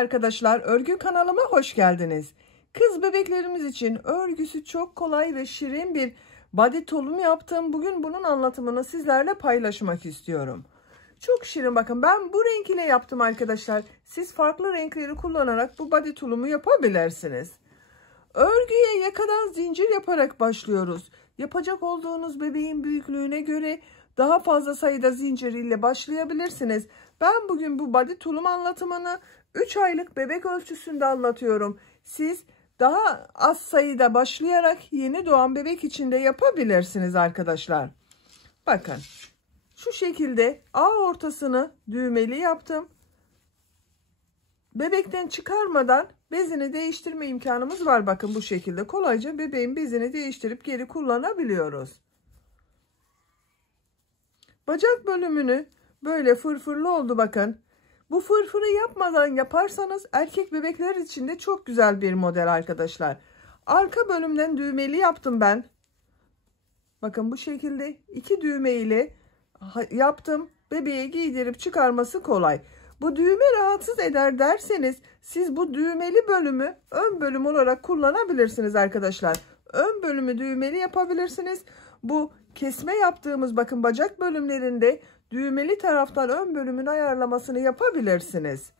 arkadaşlar, örgü kanalıma hoş geldiniz. Kız bebeklerimiz için örgüsü çok kolay ve şirin bir body tulum yaptım. Bugün bunun anlatımını sizlerle paylaşmak istiyorum. Çok şirin, bakın ben bu renk ile yaptım arkadaşlar. Siz farklı renkleri kullanarak bu body tulumu yapabilirsiniz. Örgüye yakadan zincir yaparak başlıyoruz. Yapacak olduğunuz bebeğin büyüklüğüne göre daha fazla sayıda zincir ile başlayabilirsiniz. Ben bugün bu body tulum anlatımını 3 aylık bebek ölçüsünde anlatıyorum. Siz daha az sayıda başlayarak yeni doğan bebek için de yapabilirsiniz arkadaşlar. Bakın şu şekilde ortasını düğmeli yaptım. Bebekten çıkarmadan bezini değiştirme imkanımız var. Bakın bu şekilde kolayca bebeğin bezini değiştirip geri kullanabiliyoruz. Bacak bölümünü böyle fırfırlı oldu bakın. Bu fırfırı yapmadan yaparsanız erkek bebekler için de çok güzel bir model arkadaşlar. Arka bölümden düğmeli yaptım ben. Bakın bu şekilde 2 düğme ile yaptım. Bebeğe giydirip çıkarması kolay. Bu düğme rahatsız eder derseniz siz bu düğmeli bölümü ön bölüm olarak kullanabilirsiniz arkadaşlar. Ön bölümü düğmeli yapabilirsiniz. Bu kesme yaptığımız bakın bacak bölümlerinde düğmeli taraftan ön bölümün ayarlamasını yapabilirsiniz.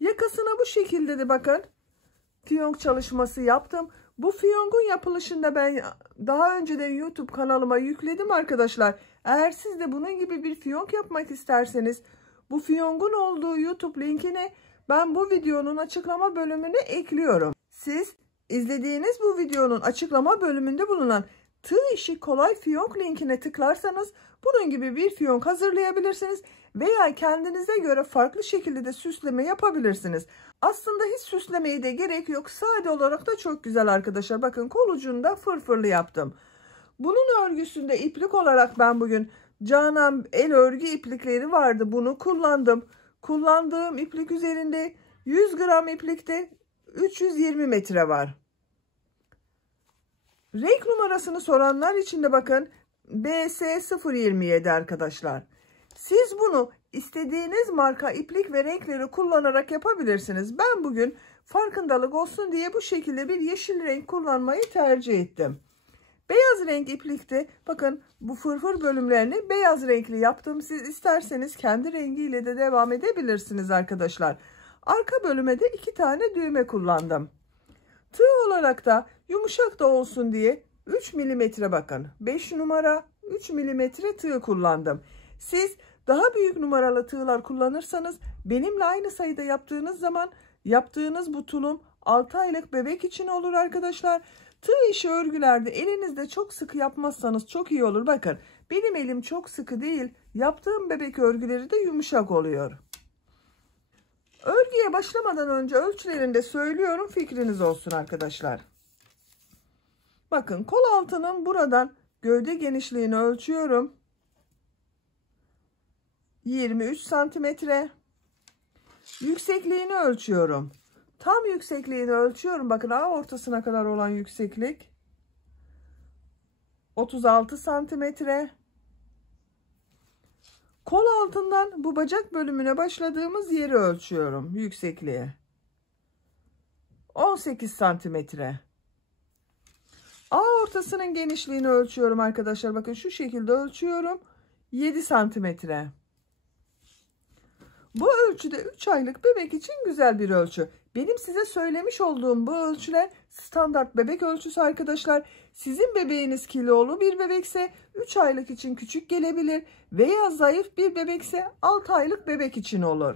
Yakasına bu şekilde de bakın fiyonk çalışması yaptım. Bu fiyonkun yapılışında ben daha önceden YouTube kanalıma yükledim arkadaşlar. Eğer siz de bunun gibi bir fiyonk yapmak isterseniz bu fiyonkun olduğu YouTube linkini ben bu videonun açıklama bölümüne ekliyorum. Siz izlediğiniz bu videonun açıklama bölümünde bulunan tığ işi kolay fiyonk linkine tıklarsanız bunun gibi bir fiyonk hazırlayabilirsiniz veya kendinize göre farklı şekilde de süsleme yapabilirsiniz. Aslında hiç süslemeye de gerek yok. Sade olarak da çok güzel arkadaşlar. Bakın kol ucunda fırfırlı yaptım. Bunun örgüsünde iplik olarak ben bugün Canan el örgü iplikleri vardı. Bunu kullandım. Kullandığım iplik üzerinde 100 gram iplikte 320 metre var. Renk numarasını soranlar için de bakın BS027 arkadaşlar. Siz bunu istediğiniz marka iplik ve renkleri kullanarak yapabilirsiniz. Ben bugün farkındalık olsun diye bu şekilde bir yeşil renk kullanmayı tercih ettim. Beyaz renk iplikte bakın bu fırfır bölümlerini beyaz renkli yaptım. Siz isterseniz kendi rengiyle de devam edebilirsiniz arkadaşlar. Arka bölüme de 2 tane düğme kullandım. Tığ olarak da yumuşak da olsun diye 3 milimetre bakın 5 numara 3 milimetre tığ kullandım. Siz daha büyük numaralı tığlar kullanırsanız benimle aynı sayıda yaptığınız zaman yaptığınız bu tulum 6 aylık bebek için olur arkadaşlar. Tığ işi örgülerde elinizde çok sıkı yapmazsanız çok iyi olur. Bakın benim elim çok sıkı değil. Yaptığım bebek örgüleri de yumuşak oluyor. Örgüye başlamadan önce ölçülerini de söylüyorum, fikriniz olsun arkadaşlar. Bakın kol altının buradan gövde genişliğini ölçüyorum. 23 santimetre. Yüksekliğini ölçüyorum. Tam yüksekliğini ölçüyorum. Bakın ortasına kadar olan yükseklik 36 santimetre. Kol altından bu bacak bölümüne başladığımız yeri ölçüyorum. Yüksekliği 18 santimetre. Ortasının genişliğini ölçüyorum arkadaşlar. Bakın şu şekilde ölçüyorum. 7 santimetre. Bu ölçüde 3 aylık bebek için güzel bir ölçü. Benim size söylemiş olduğum bu ölçüler standart bebek ölçüsü arkadaşlar. Sizin bebeğiniz kilolu bir bebekse 3 aylık için küçük gelebilir veya zayıf bir bebekse 6 aylık bebek için olur.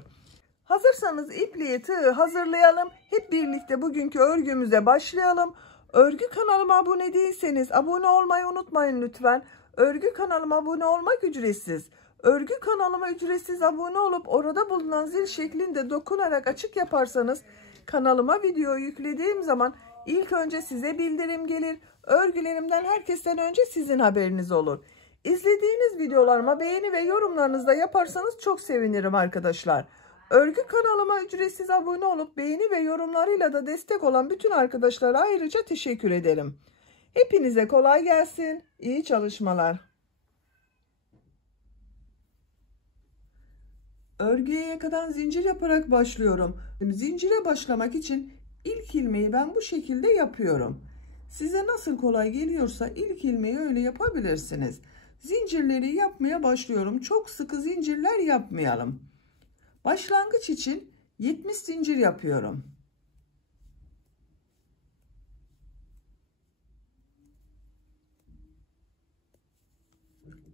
Hazırsanız ipliği tığı hazırlayalım. Hep birlikte bugünkü örgümüze başlayalım. Örgü kanalıma abone değilseniz abone olmayı unutmayın lütfen. Örgü kanalıma abone olmak ücretsiz. Örgü kanalıma ücretsiz abone olup orada bulunan zil şeklinde dokunarak açık yaparsanız kanalıma video yüklediğim zaman ilk önce size bildirim gelir. Örgülerimden herkesten önce sizin haberiniz olur. İzlediğiniz videolarıma beğeni ve yorumlarınızı da yaparsanız çok sevinirim arkadaşlar. Örgü kanalıma ücretsiz abone olup beğeni ve yorumlarıyla da destek olan bütün arkadaşlara ayrıca teşekkür ederim. Hepinize kolay gelsin. İyi çalışmalar. Örgüye yakadan zincir yaparak başlıyorum. Zincire başlamak için ilk ilmeği ben bu şekilde yapıyorum. Size nasıl kolay geliyorsa ilk ilmeği öyle yapabilirsiniz. Zincirleri yapmaya başlıyorum. Çok sıkı zincirler yapmayalım. Başlangıç için 70 zincir yapıyorum.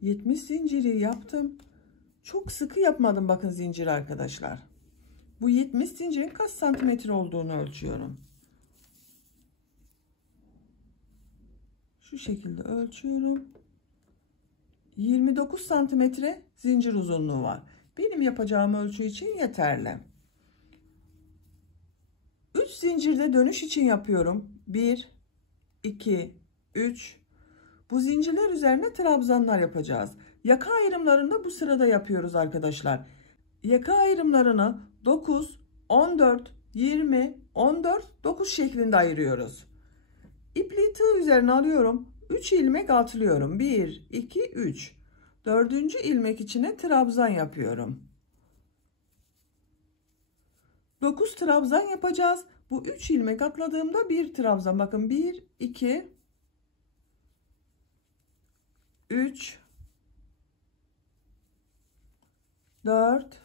...70 zinciri yaptım. Çok sıkı yapmadım bakın zincir arkadaşlar. Bu 70 zincirin kaç santimetre olduğunu ölçüyorum. Şu şekilde ölçüyorum. 29 santimetre zincir uzunluğu var. Benim yapacağım ölçü için yeterli. 3 zincirde dönüş için yapıyorum. 1, 2, 3. Bu zincirler üzerine trabzanlar yapacağız. Yaka ayrımlarını bu sırada yapıyoruz arkadaşlar. Yaka ayrımlarını 9, 14, 20, 14, 9 şeklinde ayırıyoruz. İpliği tığ üzerine alıyorum. 3 ilmek atlıyorum. 1, 2, 3. 4. ilmek içine trabzan yapıyorum. 9 trabzan yapacağız. Bu 3 ilmek atladığımda bir trabzan. Bakın 1, 2, 3, 4,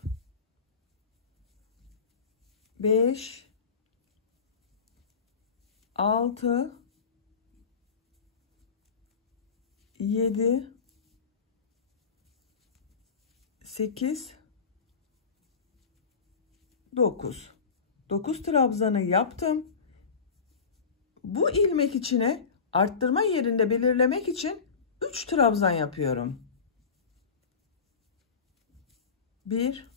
5, 6, 7, 8, 9. 9 trabzanı yaptım. Bu ilmek içine arttırma yerinde belirlemek için 3 trabzan yapıyorum. 1,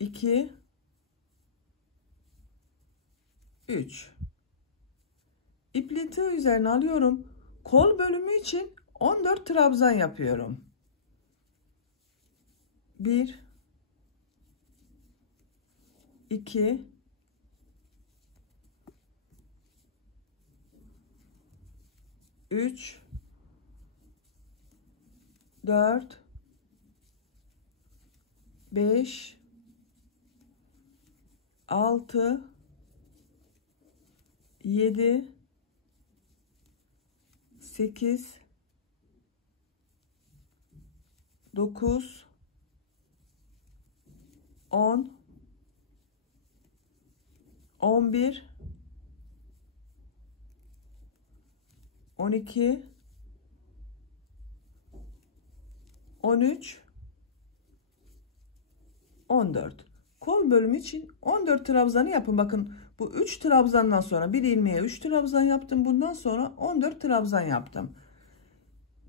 2, 3. İpliği tığ üzerine alıyorum. Kol bölümü için 14 trabzan yapıyorum. 1, 2, 3, 4, 5, 6, 7, 8, 9, 10, 11, 12, 13, 14. Kol bölümü için 14 trabzanı yapın. Bakın bu 3 trabzandan sonra bir ilmeğe 3 trabzan yaptım. Bundan sonra 14 trabzan yaptım.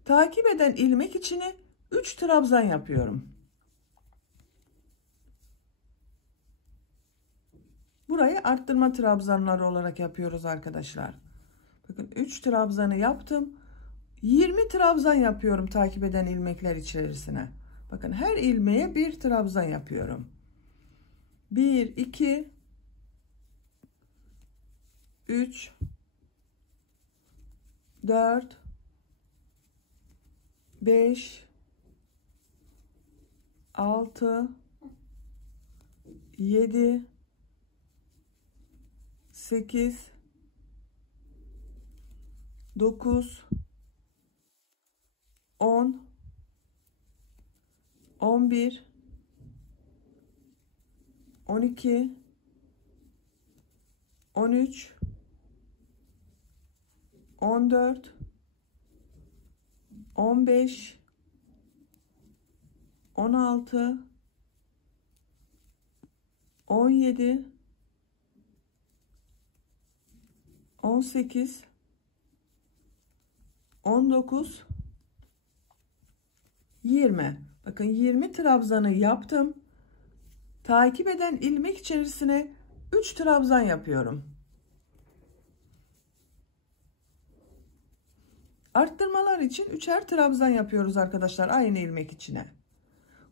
Takip eden ilmek içine 3 trabzan yapıyorum. Burayı arttırma trabzanları olarak yapıyoruz arkadaşlar. Bakın 3 trabzanı yaptım. 20 trabzan yapıyorum takip eden ilmekler içerisine. Bakın her ilmeğe bir trabzan yapıyorum. 1, 2, 3, 4, 5, 6, 7, 8, 9, 10, 11, 12, 13, 14, 15, 16, 17, 18, 19, 20. Bakın 20 trabzanı yaptım. Takip eden ilmek içerisine 3 trabzan yapıyorum. Arttırmalar için 3'er trabzan yapıyoruz arkadaşlar aynı ilmek içine.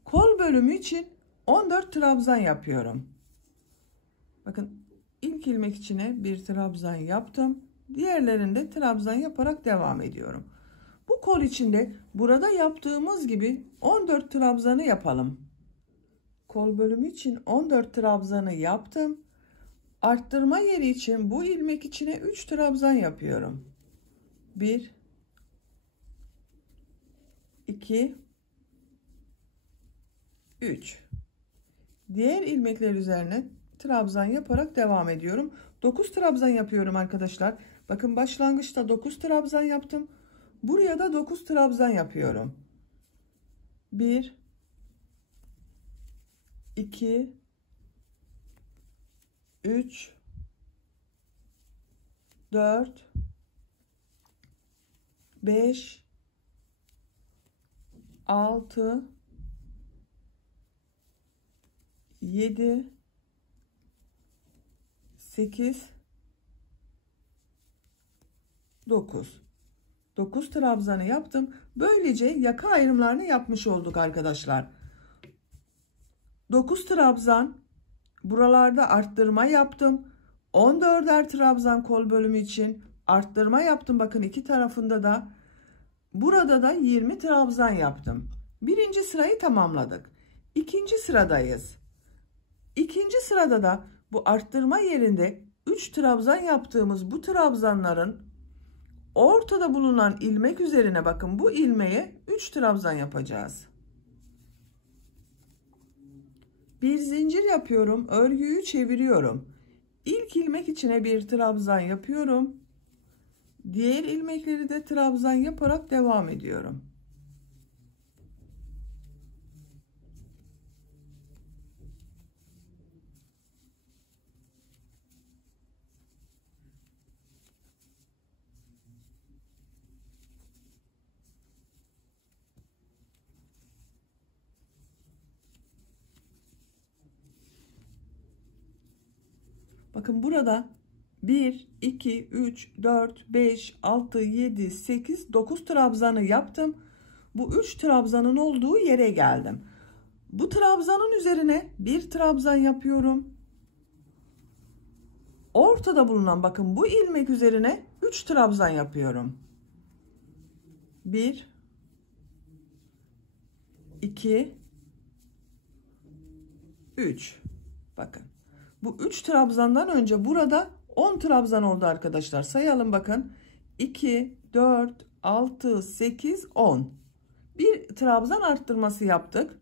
Kol bölümü için 14 trabzan yapıyorum. Bakın ilk ilmek içine bir trabzan yaptım. Diğerlerinde trabzan yaparak devam ediyorum. Bu kol içinde burada yaptığımız gibi 14 trabzanı yapalım. Kol bölümü için 14 trabzanı yaptım. Arttırma yeri için bu ilmek içine 3 trabzan yapıyorum. 1 2 3. Diğer ilmekler üzerine trabzan yaparak devam ediyorum. 9 trabzan yapıyorum arkadaşlar. Bakın başlangıçta 9 trabzan yaptım. Buraya da 9 trabzan yapıyorum. 1 2 3 4 5 6 7 8 9. 9 trabzanı yaptım. Böylece yaka ayrımlarını yapmış olduk arkadaşlar. 9 trabzan, buralarda arttırma yaptım. 14'er trabzan kol bölümü için arttırma yaptım. Bakın iki tarafında da. Burada da 20 trabzan yaptım. Birinci sırayı tamamladık. İkinci sıradayız. İkinci sırada da bu arttırma yerinde 3 trabzan yaptığımız bu trabzanların ortada bulunan ilmek üzerine bakın, bu ilmeğe 3 trabzan yapacağız. Bir zincir yapıyorum, örgüyü çeviriyorum. İlk ilmek içine bir trabzan yapıyorum. Diğer ilmekleri de trabzan yaparak devam ediyorum. Bakın burada 1, 2, 3, 4, 5, 6, 7, 8, 9 trabzanı yaptım. Bu 3 trabzanın olduğu yere geldim. Bu trabzanın üzerine bir trabzan yapıyorum. Ortada bulunan bakın bu ilmek üzerine 3 trabzan yapıyorum. 1, 2, 3. Bakın. Bu 3 trabzandan önce burada 10 trabzan oldu arkadaşlar. Sayalım bakın. 2, 4, 6, 8, 10. Bir trabzan arttırması yaptık.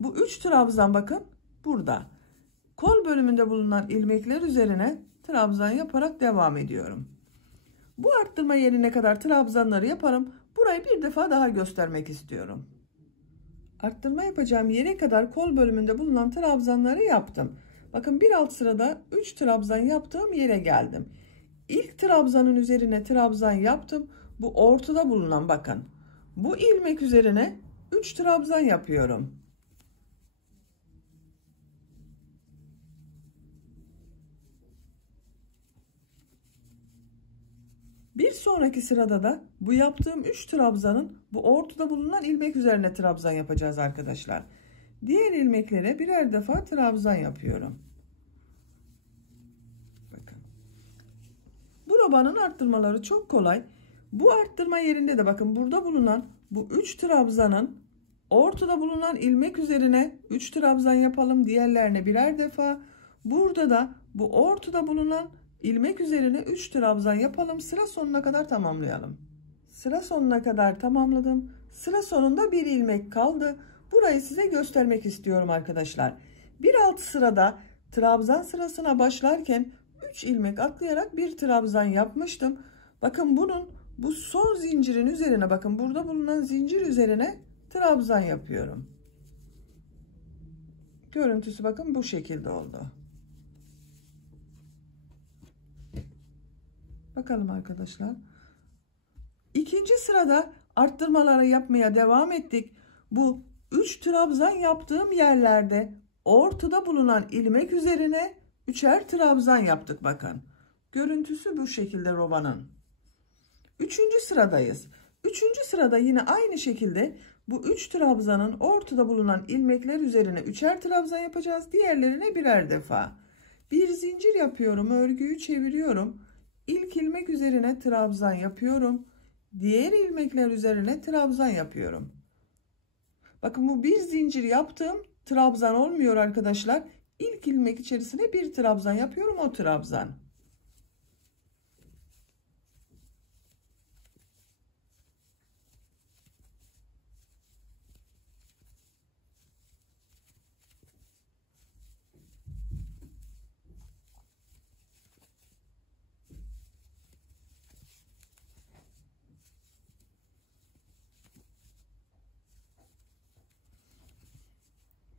Bu 3 trabzan bakın burada. Kol bölümünde bulunan ilmekler üzerine trabzan yaparak devam ediyorum. Bu arttırma yerine kadar trabzanları yaparım. Burayı bir defa daha göstermek istiyorum. Arttırma yapacağım yere kadar kol bölümünde bulunan trabzanları yaptım. Bakın bir alt sırada 3 trabzan yaptığım yere geldim. İlk trabzanın üzerine trabzan yaptım. Bu ortada bulunan bakın. Bu ilmek üzerine 3 trabzan yapıyorum. Bir sonraki sırada da bu yaptığım 3 trabzanın bu ortada bulunan ilmek üzerine trabzan yapacağız arkadaşlar. Diğer ilmeklere birer defa trabzan yapıyorum. Bakın. Bu robanın arttırmaları çok kolay. Bu arttırma yerinde de bakın burada bulunan bu 3 trabzanın ortada bulunan ilmek üzerine 3 trabzan yapalım. Diğerlerine birer defa. Burada da bu ortada bulunan ilmek üzerine 3 trabzan yapalım. Sıra sonuna kadar tamamlayalım. Sıra sonuna kadar tamamladım. Sıra sonunda bir ilmek kaldı. Burayı size göstermek istiyorum arkadaşlar. Bir alt sırada trabzan sırasına başlarken 3 ilmek atlayarak bir trabzan yapmıştım. Bakın bunun bu son zincirin üzerine bakın, burada bulunan zincir üzerine trabzan yapıyorum. Görüntüsü bakın bu şekilde oldu. Bakalım arkadaşlar. İkinci sırada arttırmaları yapmaya devam ettik. Bu 3 trabzan yaptığım yerlerde ortada bulunan ilmek üzerine 3'er trabzan yaptık bakın. Görüntüsü bu şekilde robanın. Üçüncü sıradayız. Üçüncü sırada yine aynı şekilde bu 3 trabzanın ortada bulunan ilmekler üzerine 3'er trabzan yapacağız. Diğerlerine birer defa. Bir zincir yapıyorum. Örgüyü çeviriyorum. İlk ilmek üzerine trabzan yapıyorum. Diğer ilmekler üzerine trabzan yapıyorum. Bakın bu bir zincir yaptım. Trabzan olmuyor arkadaşlar. İlk ilmek içerisine bir trabzan yapıyorum, o trabzan.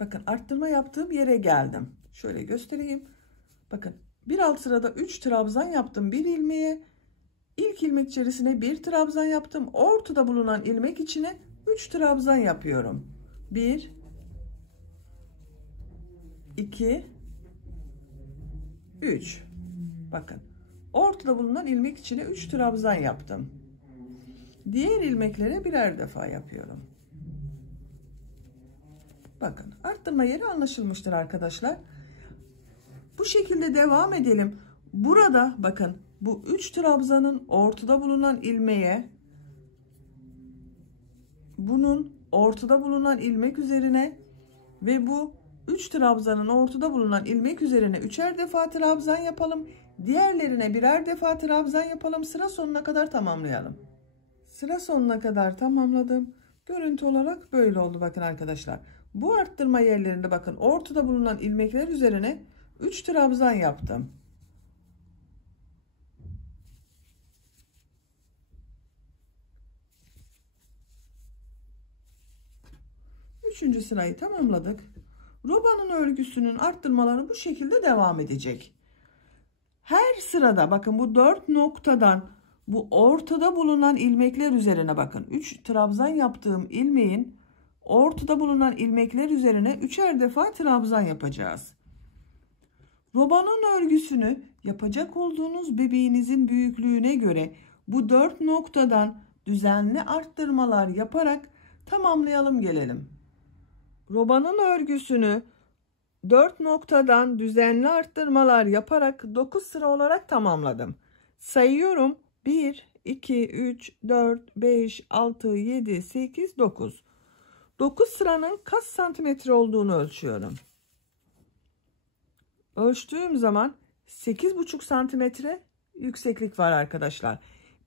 Bakın arttırma yaptığım yere geldim. Şöyle göstereyim. Bakın bir alt sırada 3 trabzan yaptım bir ilmeğe. İlk ilmek içerisine bir trabzan yaptım. Ortada bulunan ilmek içine 3 trabzan yapıyorum. 1 2 3. Bakın ortada bulunan ilmek içine 3 trabzan yaptım. Diğer ilmeklere birer defa yapıyorum. Bakın arttırma yeri anlaşılmıştır arkadaşlar. Bu şekilde devam edelim. Burada bakın bu 3 trabzanın ortada bulunan ilmeğe, bunun ortada bulunan ilmek üzerine ve bu 3 trabzanın ortada bulunan ilmek üzerine 3'er defa trabzan yapalım. Diğerlerine birer defa trabzan yapalım. Sıra sonuna kadar tamamlayalım. Sıra sonuna kadar tamamladım. Görüntü olarak böyle oldu bakın arkadaşlar. Bu arttırma yerlerinde bakın ortada bulunan ilmekler üzerine 3 trabzan yaptım. Üçüncü sırayı tamamladık. Robanın örgüsünün arttırmaları bu şekilde devam edecek. Her sırada bakın bu 4 noktadan bu ortada bulunan ilmekler üzerine bakın 3 trabzan yaptığım ilmeğin ortada bulunan ilmekler üzerine 3'er defa trabzan yapacağız. Robanın örgüsünü yapacak olduğunuz bebeğinizin büyüklüğüne göre bu 4 noktadan düzenli arttırmalar yaparak tamamlayalım gelelim. Robanın örgüsünü 4 noktadan düzenli arttırmalar yaparak 9 sıra olarak tamamladım. Sayıyorum. 1, 2, 3, 4, 5, 6, 7, 8, 9. 9 sıranın kaç santimetre olduğunu ölçüyorum. Ölçtüğüm zaman 8,5 santimetre yükseklik var arkadaşlar.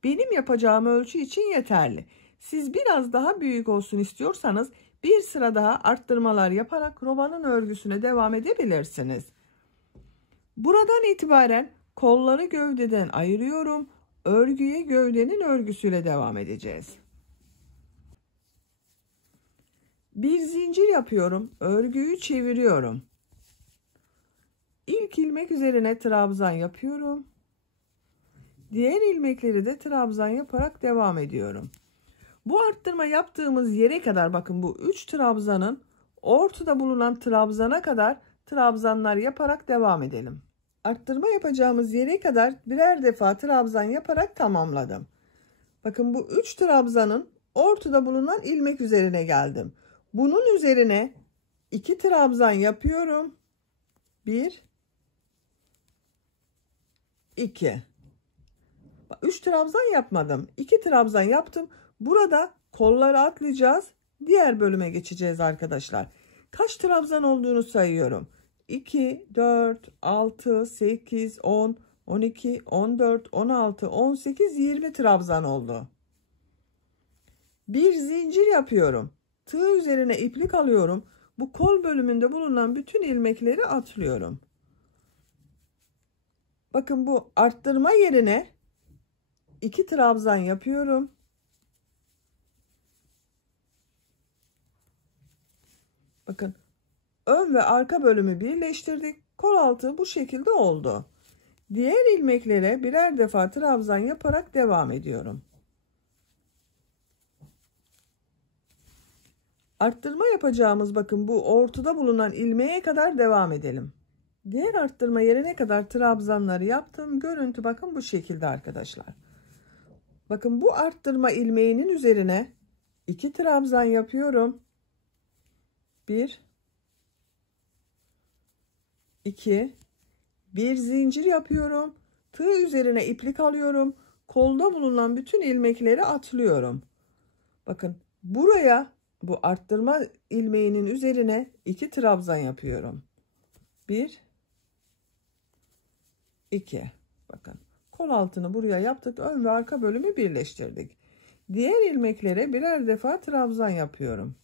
Benim yapacağım ölçü için yeterli. Siz biraz daha büyük olsun istiyorsanız bir sıra daha arttırmalar yaparak robanın örgüsüne devam edebilirsiniz. Buradan itibaren kolları gövdeden ayırıyorum. Örgüye gövdenin örgüsüyle devam edeceğiz. Bir zincir yapıyorum. Örgüyü çeviriyorum. İlk ilmek üzerine trabzan yapıyorum. Diğer ilmekleri de trabzan yaparak devam ediyorum. Bu arttırma yaptığımız yere kadar bakın bu 3 trabzanın ortada bulunan trabzana kadar trabzanlar yaparak devam edelim. Arttırma yapacağımız yere kadar birer defa trabzan yaparak tamamladım. Bakın bu 3 trabzanın ortada bulunan ilmek üzerine geldim. Bunun üzerine 2 trabzan yapıyorum. 1 2. 3 trabzan yapmadım. 2 trabzan yaptım. Burada kolları atlayacağız. Diğer bölüme geçeceğiz arkadaşlar. Kaç trabzan olduğunu sayıyorum. 2, 4, 6, 8, 10, 12, 14, 16, 18, 20 trabzan oldu. Bir zincir yapıyorum. Tığ üzerine iplik alıyorum. Bu kol bölümünde bulunan bütün ilmekleri atlıyorum. Bakın bu arttırma yerine 2 trabzan yapıyorum. Bakın ön ve arka bölümü birleştirdik. Kol altı bu şekilde oldu. Diğer ilmeklere birer defa trabzan yaparak devam ediyorum. Arttırma yapacağımız bakın bu ortada bulunan ilmeğe kadar devam edelim. Diğer arttırma yerine kadar trabzanları yaptım. Görüntü bakın bu şekilde arkadaşlar. Bakın bu arttırma ilmeğinin üzerine 2 trabzan yapıyorum. 1 2 bir zincir yapıyorum. Tığ üzerine iplik alıyorum. kolda bulunan bütün ilmekleri atlıyorum. Bakın buraya, bu arttırma ilmeğinin üzerine 2 trabzan yapıyorum. 1 2. Bakın kol altını buraya yaptık. Ön ve arka bölümü birleştirdik. Diğer ilmeklere birer defa trabzan yapıyorum.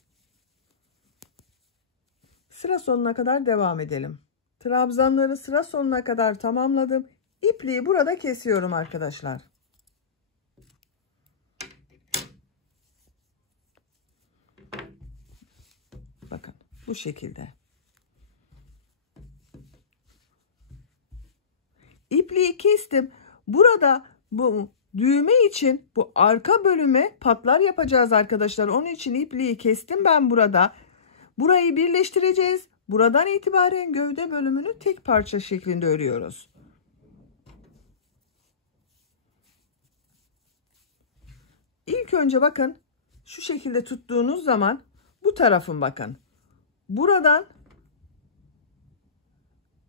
Sıra sonuna kadar devam edelim. Trabzanları sıra sonuna kadar tamamladım. İpliği burada kesiyorum arkadaşlar. Bakın bu şekilde. İpliği kestim. Burada bu düğme için bu arka bölüme patlar yapacağız arkadaşlar. Onun için ipliği kestim ben burada. Burayı birleştireceğiz. Buradan itibaren gövde bölümünü tek parça şeklinde örüyoruz. İlk önce bakın şu şekilde tuttuğunuz zaman bu tarafın bakın. Buradan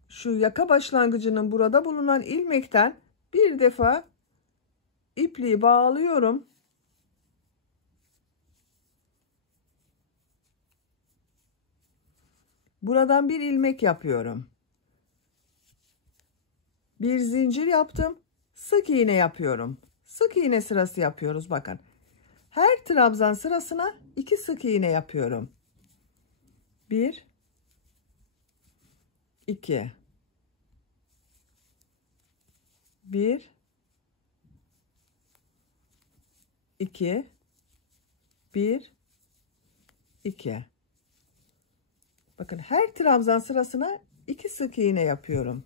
şu yaka başlangıcının burada bulunan ilmekten bir defa ipliği bağlıyorum. Buradan bir ilmek yapıyorum. Bir zincir yaptım. Sık iğne yapıyorum. Sık iğne sırası yapıyoruz bakın. Her trabzan sırasına 2 sık iğne yapıyorum. 1 2 1 2 1 2. Bakın her trabzan sırasına 2 sık iğne yapıyorum.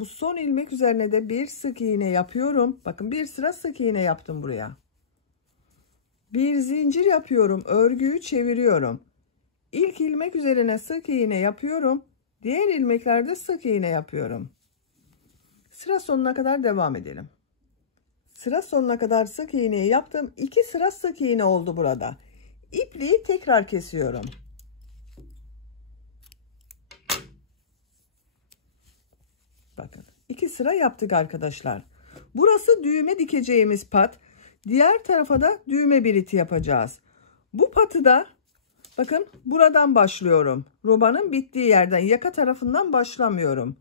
Bu son ilmek üzerine de bir sık iğne yapıyorum. Bakın bir sıra sık iğne yaptım buraya. Bir zincir yapıyorum. Örgüyü çeviriyorum. İlk ilmek üzerine sık iğne yapıyorum. Diğer ilmeklerde sık iğne yapıyorum. Sıra sonuna kadar devam edelim. Sıra sonuna kadar sık iğneyi yaptım. 2 sıra sık iğne oldu burada. İpliği tekrar kesiyorum. Bakın 2 sıra yaptık arkadaşlar. Burası düğme dikeceğimiz pat. Diğer tarafa da düğme biriti yapacağız. Bu patı da bakın buradan başlıyorum. Robanın bittiği yerden, yaka tarafından başlamıyorum.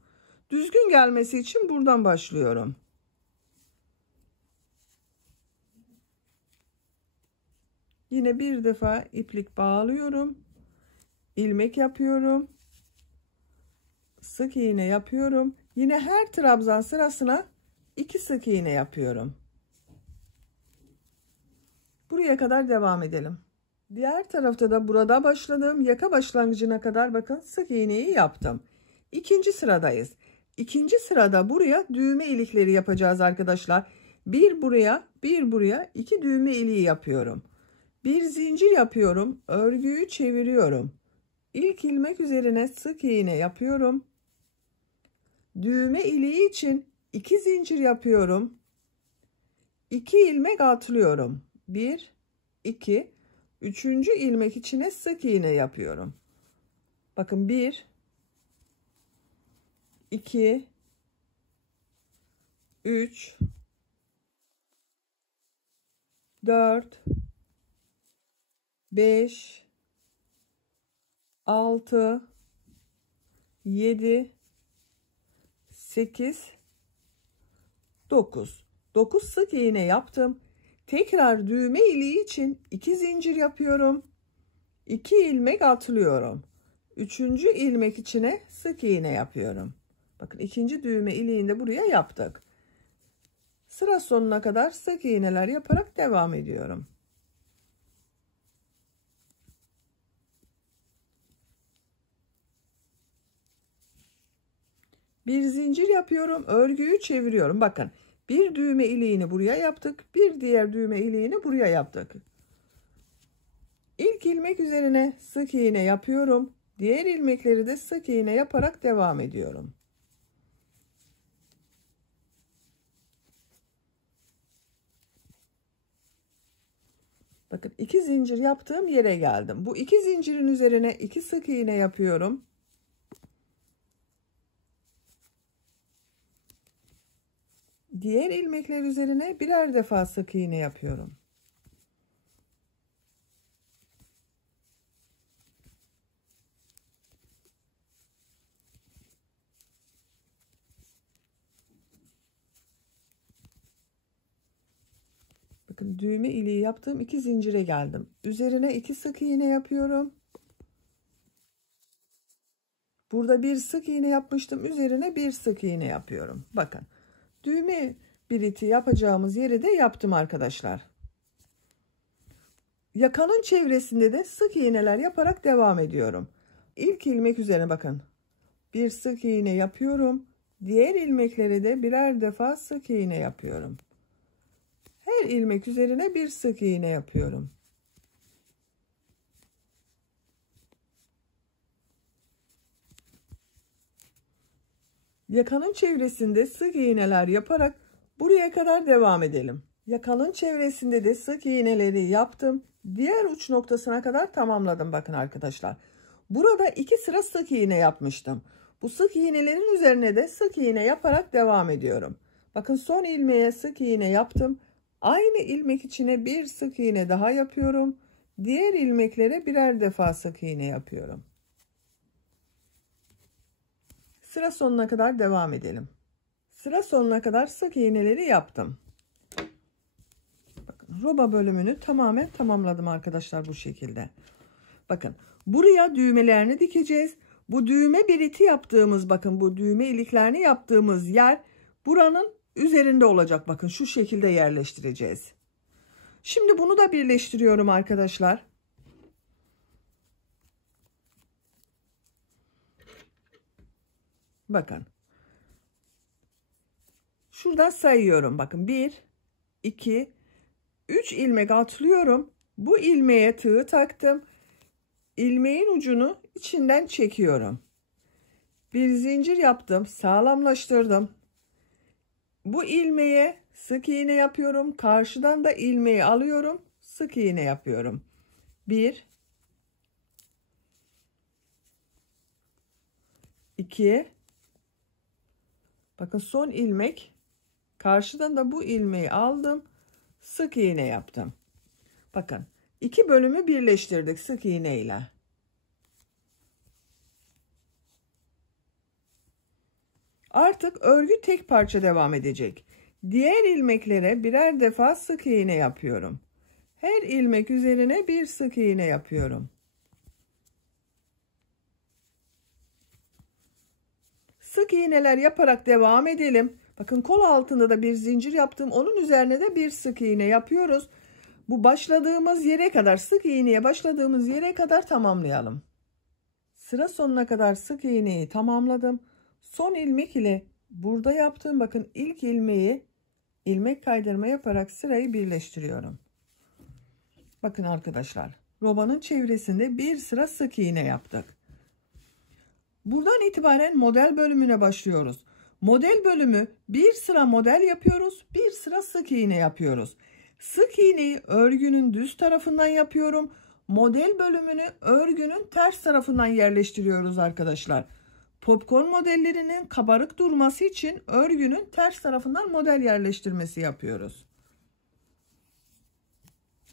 Düzgün gelmesi için buradan başlıyorum. Yine bir defa iplik bağlıyorum. İlmek yapıyorum. Sık iğne yapıyorum. Yine her trabzan sırasına 2 sık iğne yapıyorum. Buraya kadar devam edelim. Diğer tarafta da burada başladım. Yaka başlangıcına kadar bakın sık iğneyi yaptım. İkinci sıradayız. İkinci sırada buraya düğme ilikleri yapacağız arkadaşlar. Bir buraya, bir buraya, 2 düğme iliği yapıyorum. Bir zincir yapıyorum. Örgüyü çeviriyorum. İlk ilmek üzerine sık iğne yapıyorum. Düğme iliği için 2 zincir yapıyorum. 2 ilmek atlıyorum. 1 2 3. ilmek içine sık iğne yapıyorum. Bakın 1 2 3 4 5 6 7 8 9 sık iğne yaptım. Tekrar düğme iliği için 2 zincir yapıyorum. 2 ilmek atlıyorum. 3. ilmek içine sık iğne yapıyorum. Bakın ikinci düğme iliğini de buraya yaptık. Sıra sonuna kadar sık iğneler yaparak devam ediyorum. Bir zincir yapıyorum. Örgüyü çeviriyorum. Bakın bir düğme iliğini buraya yaptık. Bir diğer düğme iliğini buraya yaptık. İlk ilmek üzerine sık iğne yapıyorum. Diğer ilmekleri de sık iğne yaparak devam ediyorum. Bakın 2 zincir yaptığım yere geldim. Bu 2 zincirin üzerine 2 sık iğne yapıyorum. Diğer ilmekler üzerine birer defa sık iğne yapıyorum. Bakın düğme iliği yaptığım 2 zincire geldim. Üzerine 2 sık iğne yapıyorum. Burada bir sık iğne yapmıştım. Üzerine bir sık iğne yapıyorum. Bakın düğme biriti yapacağımız yeri de yaptım arkadaşlar. Yakanın çevresinde de sık iğneler yaparak devam ediyorum. İlk ilmek üzerine bakın. Bir sık iğne yapıyorum. Diğer ilmeklere de birer defa sık iğne yapıyorum. Her ilmek üzerine bir sık iğne yapıyorum. Yakanın çevresinde sık iğneler yaparak buraya kadar devam edelim. Yakanın çevresinde de sık iğneleri yaptım. Diğer uç noktasına kadar tamamladım bakın arkadaşlar. Burada 2 sıra sık iğne yapmıştım. Bu sık iğnelerin üzerine de sık iğne yaparak devam ediyorum. Bakın son ilmeğe sık iğne yaptım. Aynı ilmek içine bir sık iğne daha yapıyorum. Diğer ilmeklere birer defa sık iğne yapıyorum. Sıra sonuna kadar devam edelim. Sıra sonuna kadar sık iğneleri yaptım. Bakın roba bölümünü tamamen tamamladım arkadaşlar bu şekilde. Bakın buraya düğmelerini dikeceğiz. Bu düğme biriti yaptığımız bakın bu düğme iliklerini yaptığımız yer buranın üzerinde olacak. Bakın şu şekilde yerleştireceğiz. Şimdi bunu da birleştiriyorum arkadaşlar. Bakın. Şuradan sayıyorum. Bakın 1, 2, 3 ilmek atlıyorum. Bu ilmeğe tığ taktım. İlmeğin ucunu içinden çekiyorum. Bir zincir yaptım. Sağlamlaştırdım. Bu ilmeğe sık iğne yapıyorum. Karşıdan da ilmeği alıyorum. Sık iğne yapıyorum. 1, 2, bakın son ilmek. Karşıdan da bu ilmeği aldım. Sık iğne yaptım. Bakın 2 bölümü birleştirdik sık iğne ile. Artık örgü tek parça devam edecek. Diğer ilmeklere birer defa sık iğne yapıyorum. Her ilmek üzerine bir sık iğne yapıyorum. Sık iğneler yaparak devam edelim. Bakın kol altında da bir zincir yaptım. Onun üzerine de bir sık iğne yapıyoruz. Bu başladığımız yere kadar sık iğneye başladığımız yere kadar tamamlayalım. Sıra sonuna kadar sık iğneyi tamamladım. Son ilmek ile burada yaptığım bakın ilk ilmeği ilmek kaydırma yaparak sırayı birleştiriyorum. Bakın arkadaşlar robanın çevresinde bir sıra sık iğne yaptık. Buradan itibaren model bölümüne başlıyoruz. Model bölümü bir sıra model yapıyoruz, bir sıra sık iğne yapıyoruz. Sık iğneyi örgünün düz tarafından yapıyorum. Model bölümünü örgünün ters tarafından yerleştiriyoruz arkadaşlar. Popcorn modellerinin kabarık durması için örgünün ters tarafından model yerleştirmesi yapıyoruz.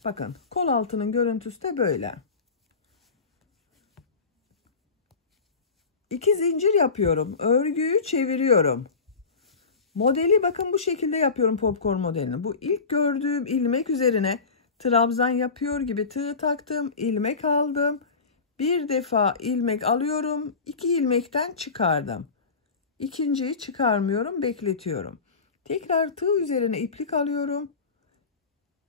Bakın kol altının görüntüsü de böyle. 2 zincir yapıyorum. Örgüyü çeviriyorum. Modeli bakın bu şekilde yapıyorum popcorn modelini. Bu ilk gördüğüm ilmek üzerine trabzan yapıyor gibi tığ taktım. İlmek aldım. Bir defa ilmek alıyorum. 2 ilmekten çıkardım. İkinciyi çıkarmıyorum. Bekletiyorum. Tekrar tığ üzerine iplik alıyorum.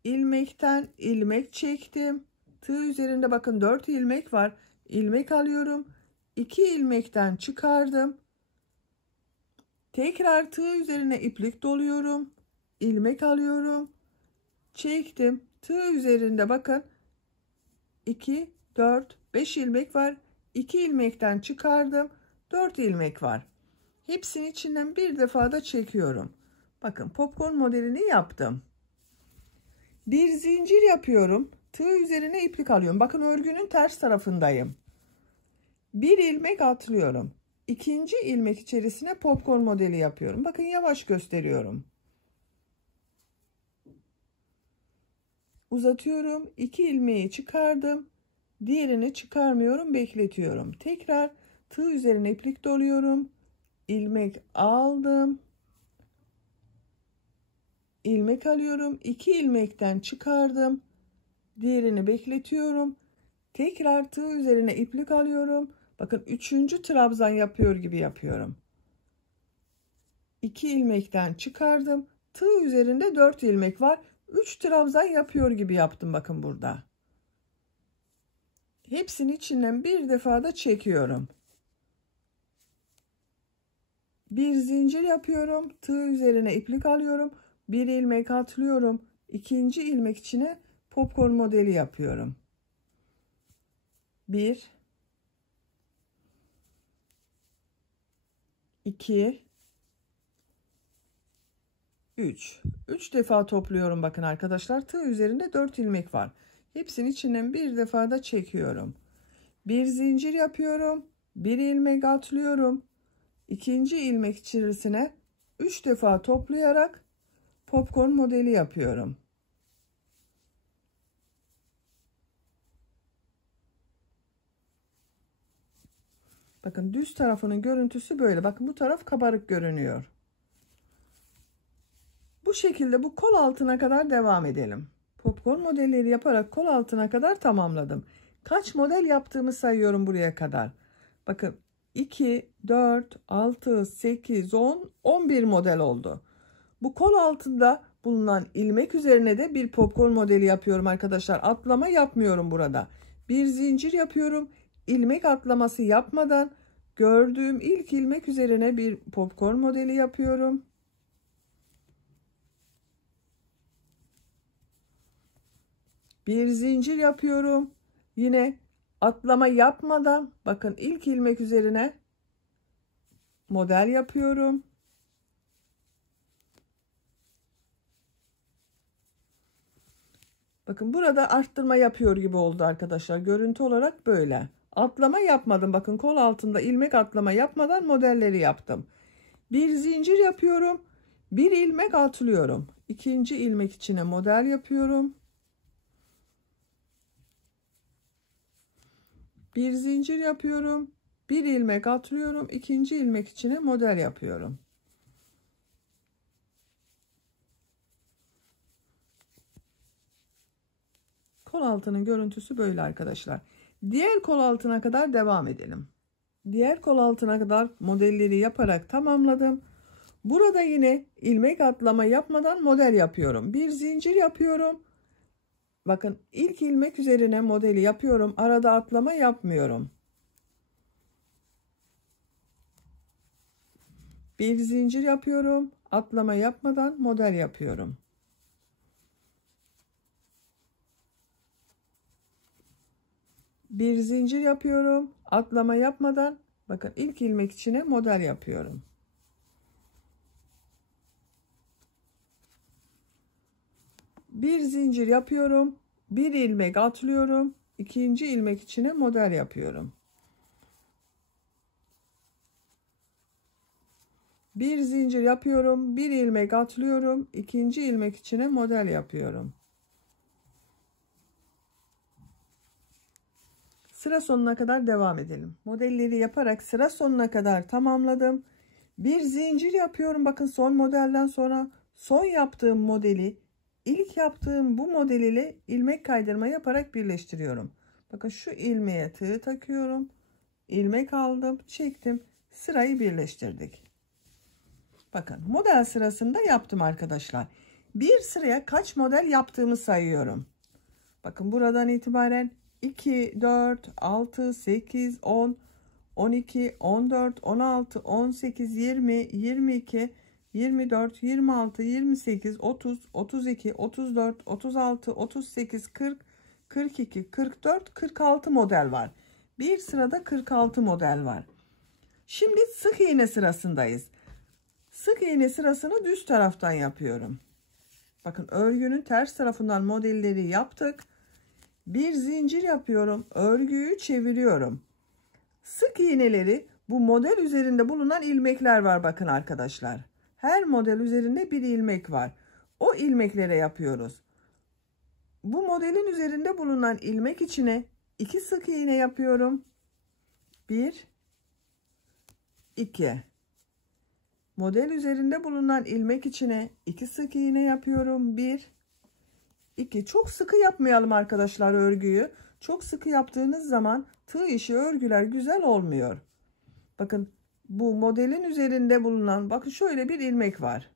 İlmekten ilmek çektim. Tığ üzerinde bakın 4 ilmek var. İlmek alıyorum. 2 ilmekten çıkardım. Tekrar tığ üzerine iplik doluyorum. İlmek alıyorum. Çektim. Tığ üzerinde bakın 2, 4, 5 ilmek var. 2 ilmekten çıkardım. 4 ilmek var. Hepsinin içinden bir defa da çekiyorum. Bakın popcorn modelini yaptım. Bir zincir yapıyorum. Tığ üzerine iplik alıyorum. Bakın örgünün ters tarafındayım. Bir ilmek atlıyorum. İkinci ilmek içerisine popcorn modeli yapıyorum. Bakın yavaş gösteriyorum. Uzatıyorum. 2 ilmeği çıkardım. Diğerini çıkarmıyorum, bekletiyorum. Tekrar tığ üzerine iplik doluyorum. İlmek aldım. İlmek alıyorum. 2 ilmekten çıkardım. Diğerini bekletiyorum. Tekrar tığ üzerine iplik alıyorum. Bakın 3. trabzan yapıyor gibi yapıyorum. 2 ilmekten çıkardım. Tığ üzerinde 4 ilmek var. 3 trabzan yapıyor gibi yaptım bakın burada. Hepsinin içinden bir defa da çekiyorum. Bir zincir yapıyorum. Tığ üzerine iplik alıyorum. Bir ilmek atlıyorum. İkinci ilmek içine popcorn modeli yapıyorum. 1 2 3 defa topluyorum bakın arkadaşlar. Tığ üzerinde 4 ilmek var. Hepsinin içinden bir defa da çekiyorum. Bir zincir yapıyorum. Bir ilmek atlıyorum. İkinci ilmek içerisine 3 defa toplayarak popcorn modeli yapıyorum. Bakın düz tarafının görüntüsü böyle. Bakın bu taraf kabarık görünüyor. Bu şekilde bu kol altına kadar devam edelim. Popcorn modelleri yaparak kol altına kadar tamamladım. Kaç model yaptığımı sayıyorum buraya kadar. Bakın 2, 4, 6, 8, 10, 11 model oldu. Bu kol altında bulunan ilmek üzerine de bir popcorn modeli yapıyorum arkadaşlar. Atlama yapmıyorum burada. Bir zincir yapıyorum. İlmek atlaması yapmadan gördüğüm ilk ilmek üzerine bir popcorn modeli yapıyorum. Bir zincir yapıyorum. Yine atlama yapmadan bakın ilk ilmek üzerine model yapıyorum. Bakın burada arttırma yapıyor gibi oldu arkadaşlar. Görüntü olarak böyle. Atlama yapmadım. Bakın kol altında ilmek atlama yapmadan modelleri yaptım. Bir zincir yapıyorum. Bir ilmek atlıyorum. İkinci ilmek içine model yapıyorum. Bir zincir yapıyorum. Bir ilmek atlıyorum. İkinci ilmek içine model yapıyorum. Kol altının görüntüsü böyle arkadaşlar. Diğer kol altına kadar devam edelim. Diğer kol altına kadar modelleri yaparak tamamladım. Burada yine ilmek atlama yapmadan model yapıyorum. Bir zincir yapıyorum. Bakın ilk ilmek üzerine modeli yapıyorum. Arada atlama yapmıyorum. Bir zincir yapıyorum. Atlama yapmadan model yapıyorum. Bir zincir yapıyorum. Atlama yapmadan bakın ilk ilmek içine model yapıyorum. Bir zincir yapıyorum. Bir ilmek atlıyorum. İkinci ilmek içine model yapıyorum. Bir zincir yapıyorum. Bir ilmek atlıyorum. İkinci ilmek içine model yapıyorum. Sıra sonuna kadar devam edelim. Modelleri yaparak sıra sonuna kadar tamamladım. Bir zincir yapıyorum. Bakın son modelden sonra son yaptığım modeli ilk yaptığım bu model ile ilmek kaydırma yaparak birleştiriyorum. Bakın şu ilmeğe tığ takıyorum. İlmek aldım, çektim. Sırayı birleştirdik. Bakın model sırasında yaptım arkadaşlar. Bir sıraya kaç model yaptığımı sayıyorum. Bakın buradan itibaren 2, 4, 6, 8, 10, 12, 14, 16, 18, 20, 22, 24, 26, 28, 30, 32, 34, 36, 38, 40, 42, 44, 46 model var. Bir sırada 46 model var. Şimdi sık iğne sırasındayız. Sık iğne sırasını düz taraftan yapıyorum. Bakın örgünün ters tarafından modelleri yaptık. Bir zincir yapıyorum. Örgüyü çeviriyorum. Sık iğneleri bu model üzerinde bulunan ilmekler var bakın arkadaşlar. Her model üzerinde bir ilmek var. O ilmeklere yapıyoruz. Bu modelin üzerinde bulunan ilmek içine 2 sık iğne yapıyorum. 1 2. Model üzerinde bulunan ilmek içine 2 sık iğne yapıyorum. 1 2. Çok sıkı yapmayalım arkadaşlar örgüyü. Çok sıkı yaptığınız zaman tığ işi örgüler güzel olmuyor. Bakın bu modelin üzerinde bulunan bakın şöyle bir ilmek var.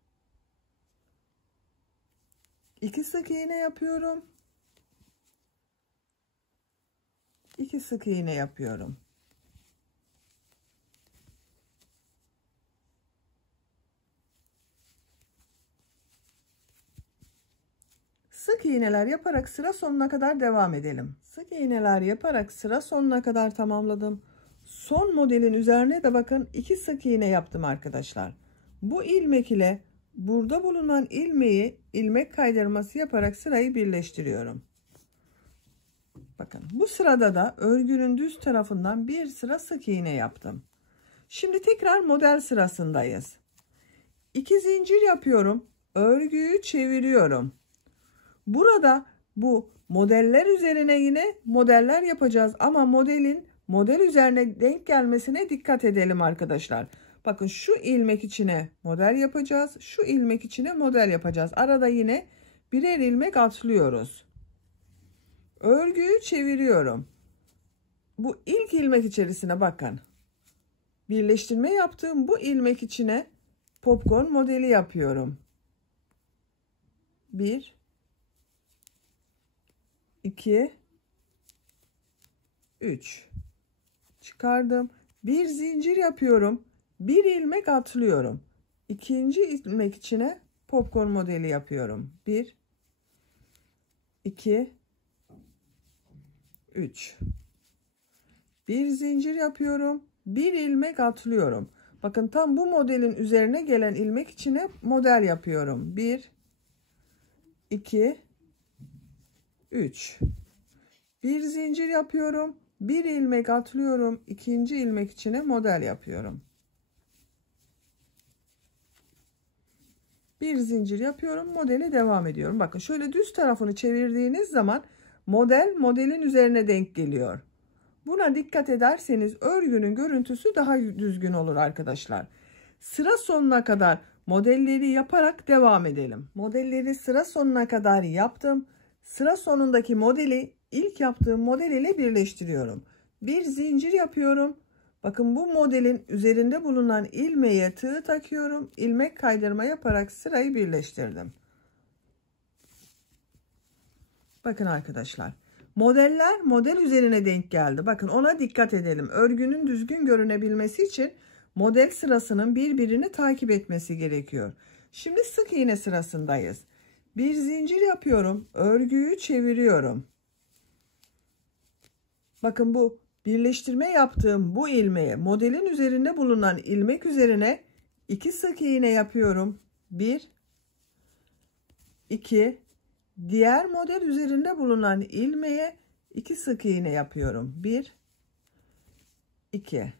2 sık iğne yapıyorum. 2 sık iğne yapıyorum. Sık iğneler yaparak sıra sonuna kadar devam edelim. Sık iğneler yaparak sıra sonuna kadar tamamladım. Son modelin üzerine de bakın 2 sık iğne yaptım arkadaşlar. Bu ilmek ile burada bulunan ilmeği ilmek kaydırması yaparak sırayı birleştiriyorum. Bakın bu sırada da örgünün düz tarafından bir sıra sık iğne yaptım. Şimdi tekrar model sırasındayız. 2 zincir yapıyorum. Örgüyü çeviriyorum. Burada bu modeller üzerine yine modeller yapacağız ama model üzerine denk gelmesine dikkat edelim arkadaşlar. Bakın şu ilmek içine model yapacağız. Şu ilmek içine model yapacağız. Arada yine birer ilmek atlıyoruz. Örgüyü çeviriyorum. Bu ilk ilmek içerisine bakın. Birleştirme yaptığım bu ilmek içine popcorn modeli yapıyorum. 1 2 3 çıkardım. Bir zincir yapıyorum. Bir ilmek atlıyorum. İkinci ilmek içine popcorn modeli yapıyorum. 1 2 3 bir zincir yapıyorum. Bir ilmek atlıyorum. Bakın tam bu modelin üzerine gelen ilmek içine model yapıyorum. 1 2 3 bir zincir yapıyorum. Bir ilmek atlıyorum. İkinci ilmek içine model yapıyorum. Bir zincir yapıyorum. Modele devam ediyorum. Bakın şöyle düz tarafını çevirdiğiniz zaman modelin üzerine denk geliyor. Buna dikkat ederseniz örgünün görüntüsü daha düzgün olur arkadaşlar. Sıra sonuna kadar modelleri yaparak devam edelim. Modelleri sıra sonuna kadar yaptım. Sıra sonundaki modeli ilk yaptığım model ile birleştiriyorum. Bir zincir yapıyorum. Bakın bu modelin üzerinde bulunan ilmeğe tığ takıyorum. İlmek kaydırma yaparak sırayı birleştirdim. Bakın arkadaşlar. Modeller model üzerine denk geldi. Bakın ona dikkat edelim. Örgünün düzgün görünebilmesi için model sırasının birbirini takip etmesi gerekiyor. Şimdi sık iğne sırasındayız. Bir zincir yapıyorum. Örgüyü çeviriyorum. Bakın bu birleştirme yaptığım bu ilmeğe modelin üzerinde bulunan ilmek üzerine 2 sık iğne yapıyorum. 1 2 diğer model üzerinde bulunan ilmeğe 2 sık iğne yapıyorum. 1 2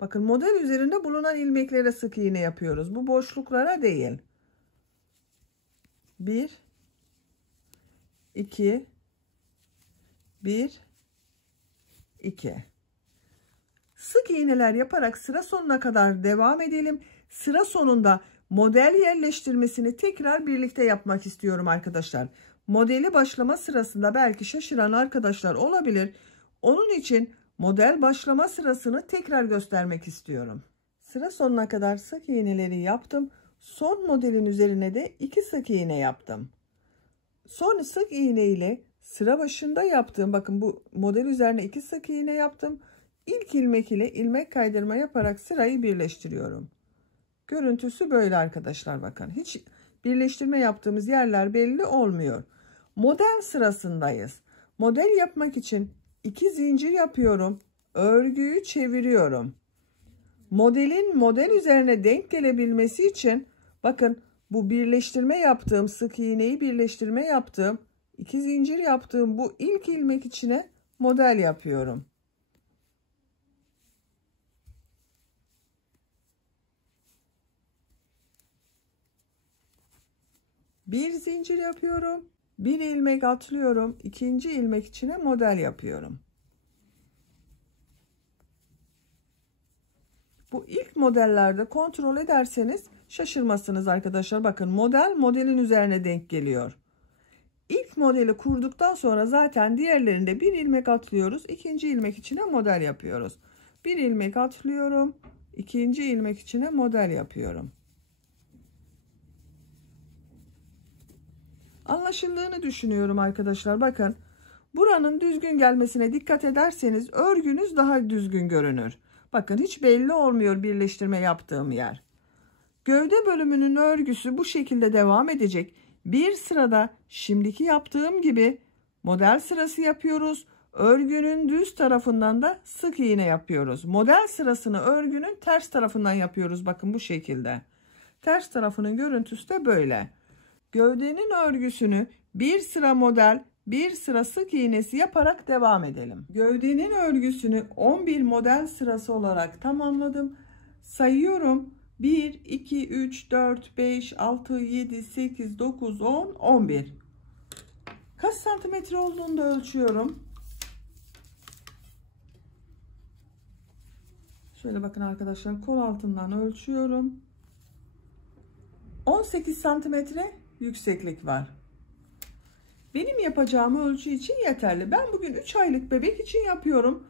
bakın model üzerinde bulunan ilmeklere sık iğne yapıyoruz. Bu boşluklara değil. 1 2 1 2 sık iğneler yaparak sıra sonuna kadar devam edelim. Sıra sonunda model yerleştirmesini tekrar birlikte yapmak istiyorum arkadaşlar. Modeli başlama sırasında belki şaşıran arkadaşlar olabilir. Onun için model başlama sırasını tekrar göstermek istiyorum. Sıra sonuna kadar sık iğneleri yaptım. Son modelin üzerine de 2 sık iğne yaptım. Son sık iğne ile sıra başında yaptığım bakın bu model üzerine 2 sık iğne yaptım. İlk ilmek ile ilmek kaydırma yaparak sırayı birleştiriyorum. Görüntüsü böyle arkadaşlar bakın. Hiç birleştirme yaptığımız yerler belli olmuyor. Model sırasındayız. Model yapmak için 2 zincir yapıyorum. Örgüyü çeviriyorum. Modelin model üzerine denk gelebilmesi için bakın bu birleştirme yaptığım sık iğneyi birleştirme yaptığım 2 zincir yaptığım bu ilk ilmek içine model yapıyorum. Bir zincir yapıyorum. Bir ilmek atlıyorum. İkinci ilmek içine model yapıyorum. Bu ilk modellerde kontrol ederseniz şaşırmazsınız arkadaşlar. Bakın modelin üzerine denk geliyor. İlk modeli kurduktan sonra zaten diğerlerinde bir ilmek atlıyoruz. İkinci ilmek içine model yapıyoruz. Bir ilmek atlıyorum. İkinci ilmek içine model yapıyorum. Anlaşıldığını düşünüyorum arkadaşlar. Bakın buranın düzgün gelmesine dikkat ederseniz örgünüz daha düzgün görünür. Bakın hiç belli olmuyor birleştirme yaptığım yer. Gövde bölümünün örgüsü bu şekilde devam edecek. Bir sırada şimdiki yaptığım gibi model sırası yapıyoruz. Örgünün düz tarafından da sık iğne yapıyoruz. Model sırasını örgünün ters tarafından yapıyoruz. Bakın bu şekilde. Ters tarafının görüntüsü de böyle. Gövdenin örgüsünü bir sıra model, bir sıra sık iğnesi yaparak devam edelim. Gövdenin örgüsünü 11 model sırası olarak tamamladım. Sayıyorum. 1, 2, 3, 4, 5, 6, 7, 8, 9, 10, 11. Kaç santimetre olduğunu da ölçüyorum. Şöyle bakın arkadaşlar, kol altından ölçüyorum. 18 santimetre yükseklik var. Benim yapacağım ölçü için yeterli. Ben bugün 3 aylık bebek için yapıyorum.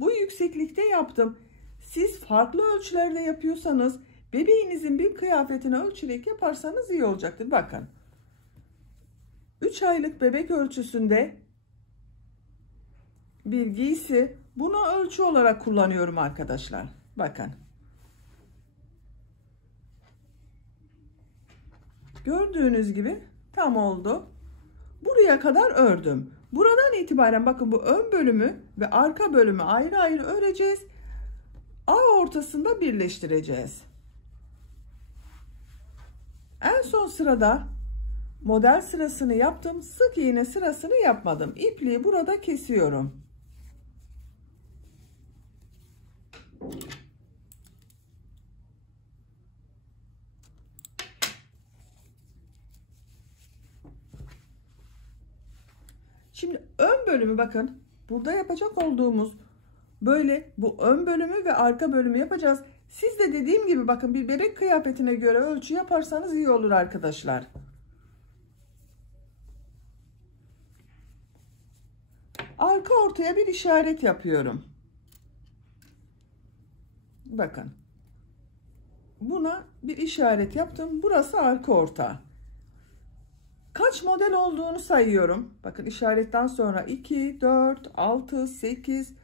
Bu yükseklikte yaptım. Siz farklı ölçülerde yapıyorsanız bebeğinizin bir kıyafetini ölçerek yaparsanız iyi olacaktır. Bakın. 3 aylık bebek ölçüsünde bir giysi. Bunu ölçü olarak kullanıyorum arkadaşlar. Bakın. Gördüğünüz gibi tam oldu. Buraya kadar ördüm. Buradan itibaren bakın bu ön bölümü ve arka bölümü ayrı ayrı öreceğiz. Ortasında birleştireceğiz. En son sırada model sırasını yaptım. Sık iğne sırasını yapmadım. İpliği burada kesiyorum. Şimdi ön bölümü bakın. Burada yapacak olduğumuz böyle bu ön bölümü ve arka bölümü yapacağız. Siz de dediğim gibi bakın bir bebek kıyafetine göre ölçü yaparsanız iyi olur arkadaşlar. Arka ortaya bir işaret yapıyorum. Bakın. Buna bir işaret yaptım. Burası arka orta. Kaç model olduğunu sayıyorum. Bakın işaretten sonra 2, 4, 6, 8,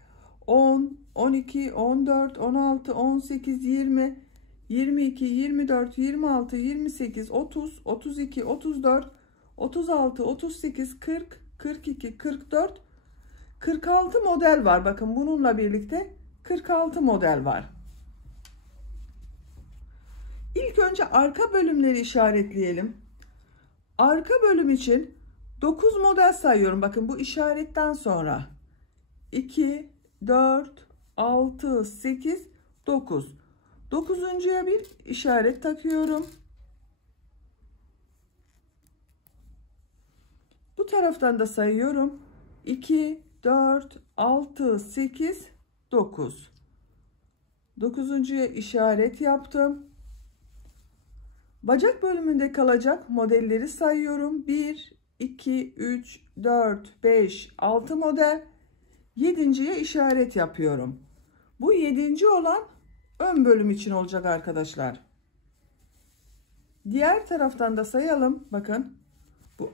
10, 12, 14, 16, 18, 20, 22, 24, 26, 28, 30, 32, 34, 36, 38, 40, 42, 44, 46 model var. Bakın bununla birlikte 46 model var. İlk önce arka bölümleri işaretleyelim. Arka bölüm için 9 model sayıyorum. Bakın bu işaretten sonra 2, 4, 6, 8, 9. 9'uncuya bir işaret takıyorum. Bu taraftan da sayıyorum. 2, 4, 6, 8, 9. 9'uncuya işaret yaptım. Bacak bölümünde kalacak modelleri sayıyorum. 1, 2, 3, 4, 5, 6 model. 7.'ye işaret yapıyorum. Bu 7. olan ön bölüm için olacak arkadaşlar. Diğer taraftan da sayalım. Bakın. Bu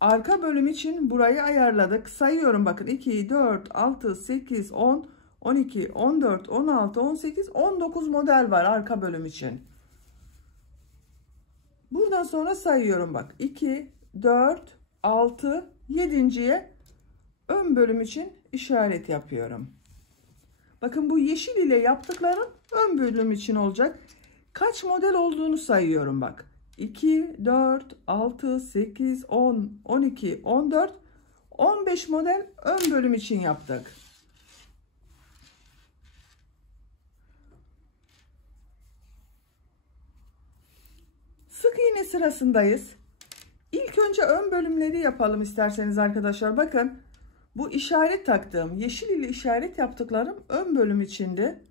arka bölüm için burayı ayarladık. Sayıyorum bakın. 2, 4, 6, 8, 10, 12, 14, 16, 18, 19 model var arka bölüm için. Buradan sonra sayıyorum bak. 2, 4, 6, 7.'ye ön bölüm için işaret yapıyorum. Bakın bu yeşil ile yaptıklarım ön bölüm için olacak. Kaç model olduğunu sayıyorum bak. 2, 4, 6, 8, 10, 12, 14, 15 model ön bölüm için yaptık. Sık iğne sırasındayız. İlk önce ön bölümleri yapalım isterseniz arkadaşlar. Bakın bu işaret taktığım, yeşil ile işaret yaptıklarım ön bölüm içindi.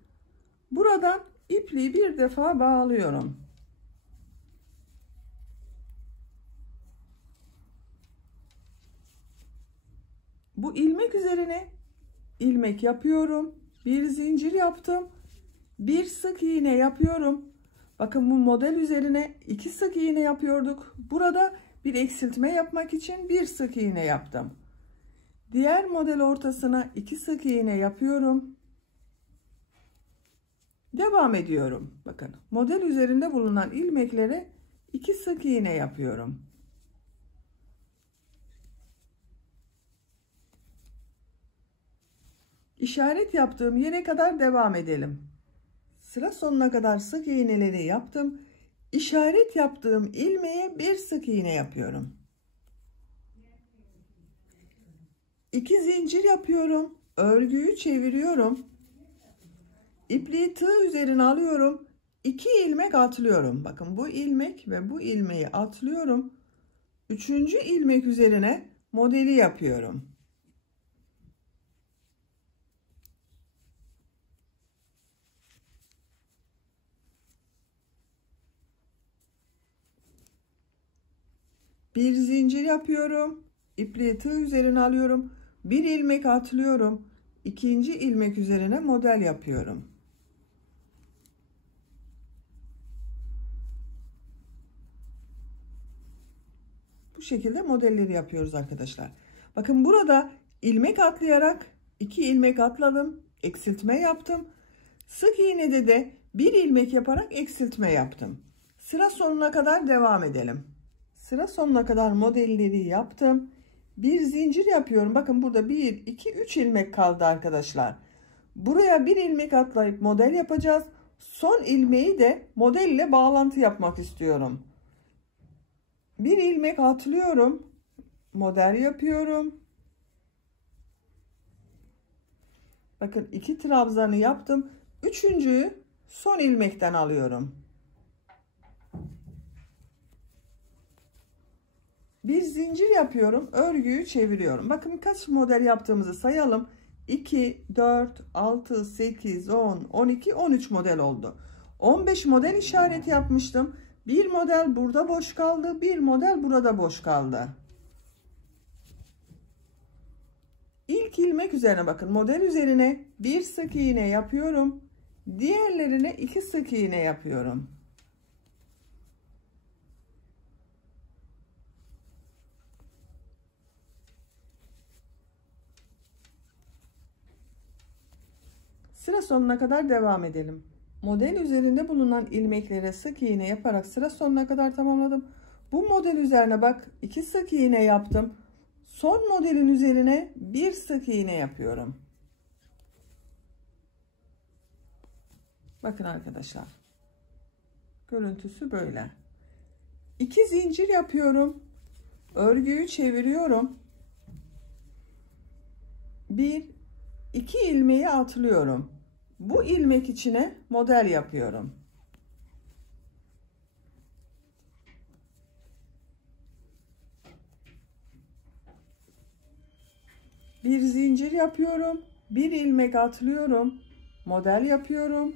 Buradan ipliği bir defa bağlıyorum. Bu ilmek üzerine ilmek yapıyorum. Bir zincir yaptım. Bir sık iğne yapıyorum. Bakın bu model üzerine 2 sık iğne yapıyorduk. Burada bir eksiltme yapmak için bir sık iğne yaptım. Diğer model ortasına 2 sık iğne yapıyorum. Devam ediyorum. Bakın model üzerinde bulunan ilmeklere 2 sık iğne yapıyorum. İşaret yaptığım yere kadar devam edelim. Sıra sonuna kadar sık iğneleri yaptım. İşaret yaptığım ilmeğe bir sık iğne yapıyorum. 2 zincir yapıyorum. Örgüyü çeviriyorum. İpliği tığ üzerine alıyorum. 2 ilmek atlıyorum. Bakın bu ilmek ve bu ilmeği atlıyorum. 3. ilmek üzerine modeli yapıyorum. Bir zincir yapıyorum. İpliği tığ üzerine alıyorum. Bir ilmek atlıyorum. 2. ilmek üzerine model yapıyorum. Bu şekilde modelleri yapıyoruz arkadaşlar. Bakın burada ilmek atlayarak 2 ilmek atladım. Eksiltme yaptım. Sık iğnede de bir ilmek yaparak eksiltme yaptım. Sıra sonuna kadar devam edelim. Sıra sonuna kadar modelleri yaptım. Bir zincir yapıyorum. Bakın burada 1, 2, 3 ilmek kaldı arkadaşlar. Buraya bir ilmek atlayıp model yapacağız. Son ilmeği de model ile bağlantı yapmak istiyorum. Bir ilmek atlıyorum. Model yapıyorum. Bakın 2 trabzanı yaptım. Üçüncüyü son ilmekten alıyorum. Bir zincir yapıyorum. Örgüyü çeviriyorum. Bakın kaç model yaptığımızı sayalım. 2, 4, 6, 8, 10, 12, 13 model oldu. 15 model işaret yapmıştım. Bir model burada boş kaldı. Bir model burada boş kaldı. İlk ilmek üzerine bakın. Model üzerine bir sık iğne yapıyorum. Diğerlerine 2 sık iğne yapıyorum. Sıra sonuna kadar devam edelim. Model üzerinde bulunan ilmeklere sık iğne yaparak sıra sonuna kadar tamamladım. Bu model üzerine bak 2 sık iğne yaptım. Son modelin üzerine bir sık iğne yapıyorum. Bakın arkadaşlar. Görüntüsü böyle. 2 zincir yapıyorum. Örgüyü çeviriyorum. 1, 2 ilmeği atlıyorum. Bu ilmek içine model yapıyorum. Bir zincir yapıyorum. Bir ilmek atlıyorum. Model yapıyorum.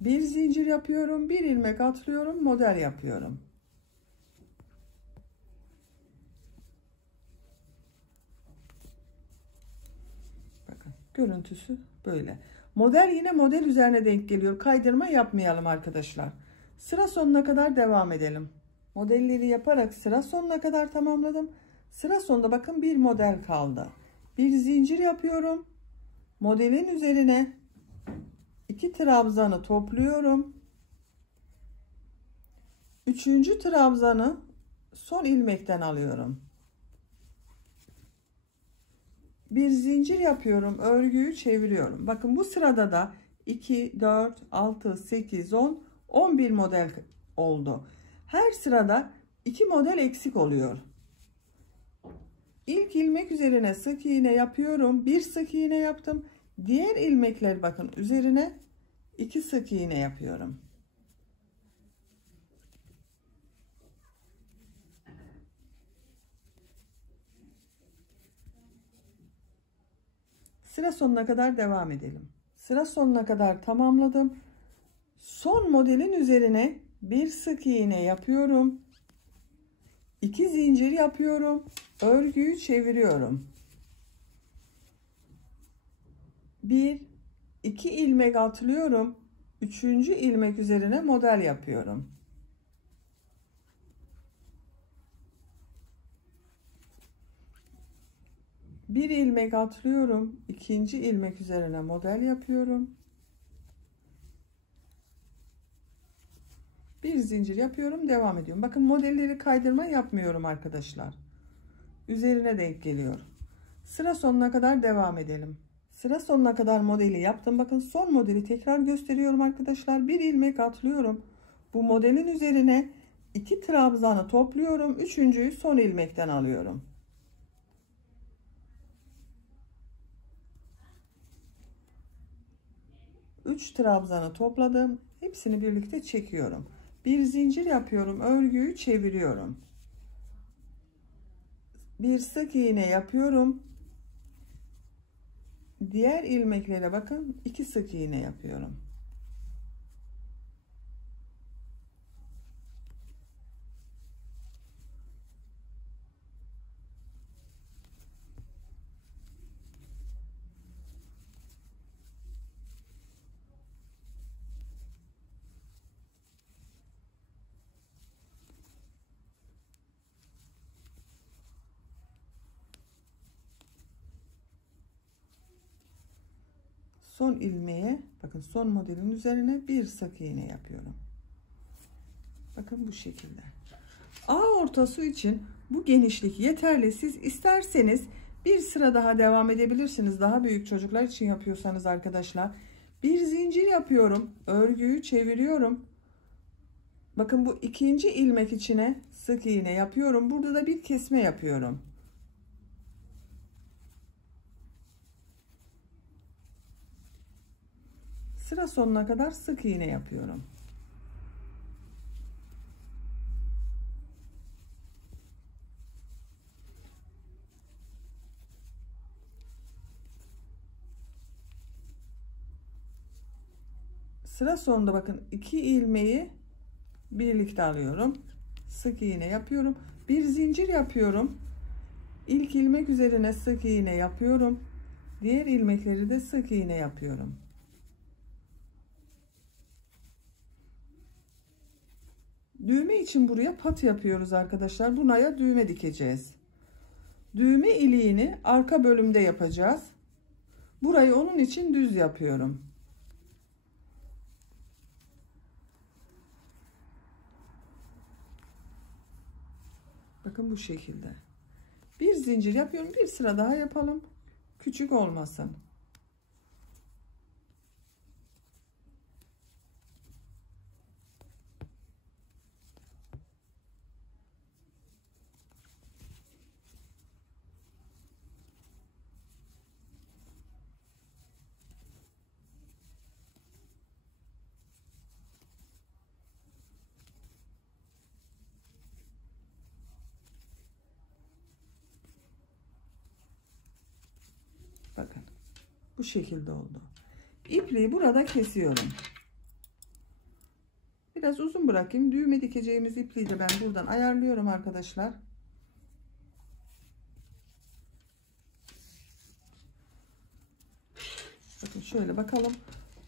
Bir zincir yapıyorum. Bir ilmek atlıyorum. Model yapıyorum. Bakın görüntüsü böyle. Model yine model üzerine denk geliyor. Kaydırma yapmayalım arkadaşlar. Sıra sonuna kadar devam edelim. Modelleri yaparak sıra sonuna kadar tamamladım. Sıra sonunda bakın bir model kaldı. Bir zincir yapıyorum. Modelin üzerine 2 trabzanı topluyorum. 3. trabzanı son ilmekten alıyorum. Bir zincir yapıyorum, örgüyü çeviriyorum. Bakın bu sırada da 2 4 6 8 10 11 model oldu. Her sırada 2 model eksik oluyor. İlk ilmek üzerine sık iğne yapıyorum. Bir sık iğne yaptım. Diğer ilmekler bakın üzerine 2 sık iğne yapıyorum. Sıra sonuna kadar devam edelim. Sıra sonuna kadar tamamladım. Son modelin üzerine bir sık iğne yapıyorum. 2 zincir yapıyorum. Örgüyü çeviriyorum. 1 2 ilmek atlıyorum. 3. ilmek üzerine model yapıyorum. Bir ilmek atlıyorum. 2. ilmek üzerine model yapıyorum. Bir zincir yapıyorum, devam ediyorum. Bakın modelleri kaydırma yapmıyorum arkadaşlar. Üzerine denk geliyor. Sıra sonuna kadar devam edelim. Sıra sonuna kadar modeli yaptım. Bakın son modeli tekrar gösteriyorum arkadaşlar. Bir ilmek atlıyorum. Bu modelin üzerine 2 trabzanı topluyorum. Üçüncüyü son ilmekten alıyorum. Üç trabzanı topladım. Hepsini birlikte çekiyorum. Bir zincir yapıyorum. Örgüyü çeviriyorum. Bir sık iğne yapıyorum. Diğer ilmeklere bakın 2 sık iğne yapıyorum. Son ilmeğe bakın son modelin üzerine bir sık iğne yapıyorum. Bakın bu şekilde. A ortası için bu genişlik yeterli. Siz isterseniz bir sıra daha devam edebilirsiniz. Daha büyük çocuklar için yapıyorsanız arkadaşlar. Bir zincir yapıyorum. Örgüyü çeviriyorum. Bakın bu ikinci ilmek içine sık iğne yapıyorum. Burada da bir kesme yapıyorum. Sıra sonuna kadar sık iğne yapıyorum. Sıra sonunda bakın 2 ilmeği birlikte alıyorum. Sık iğne yapıyorum. Bir zincir yapıyorum. İlk ilmek üzerine sık iğne yapıyorum. Diğer ilmekleri de sık iğne yapıyorum. Düğme için buraya pat yapıyoruz arkadaşlar. Buna düğme dikeceğiz. Düğme iliğini arka bölümde yapacağız. Burayı onun için düz yapıyorum. Bakın bu şekilde. Bir zincir yapıyorum. Bir sıra daha yapalım. Küçük olmasın. Bakın bu şekilde oldu. İpliği burada kesiyorum. Biraz uzun bırakayım. Düğme dikeceğimiz ipliği de ben buradan ayarlıyorum arkadaşlar. Bakın şöyle bakalım.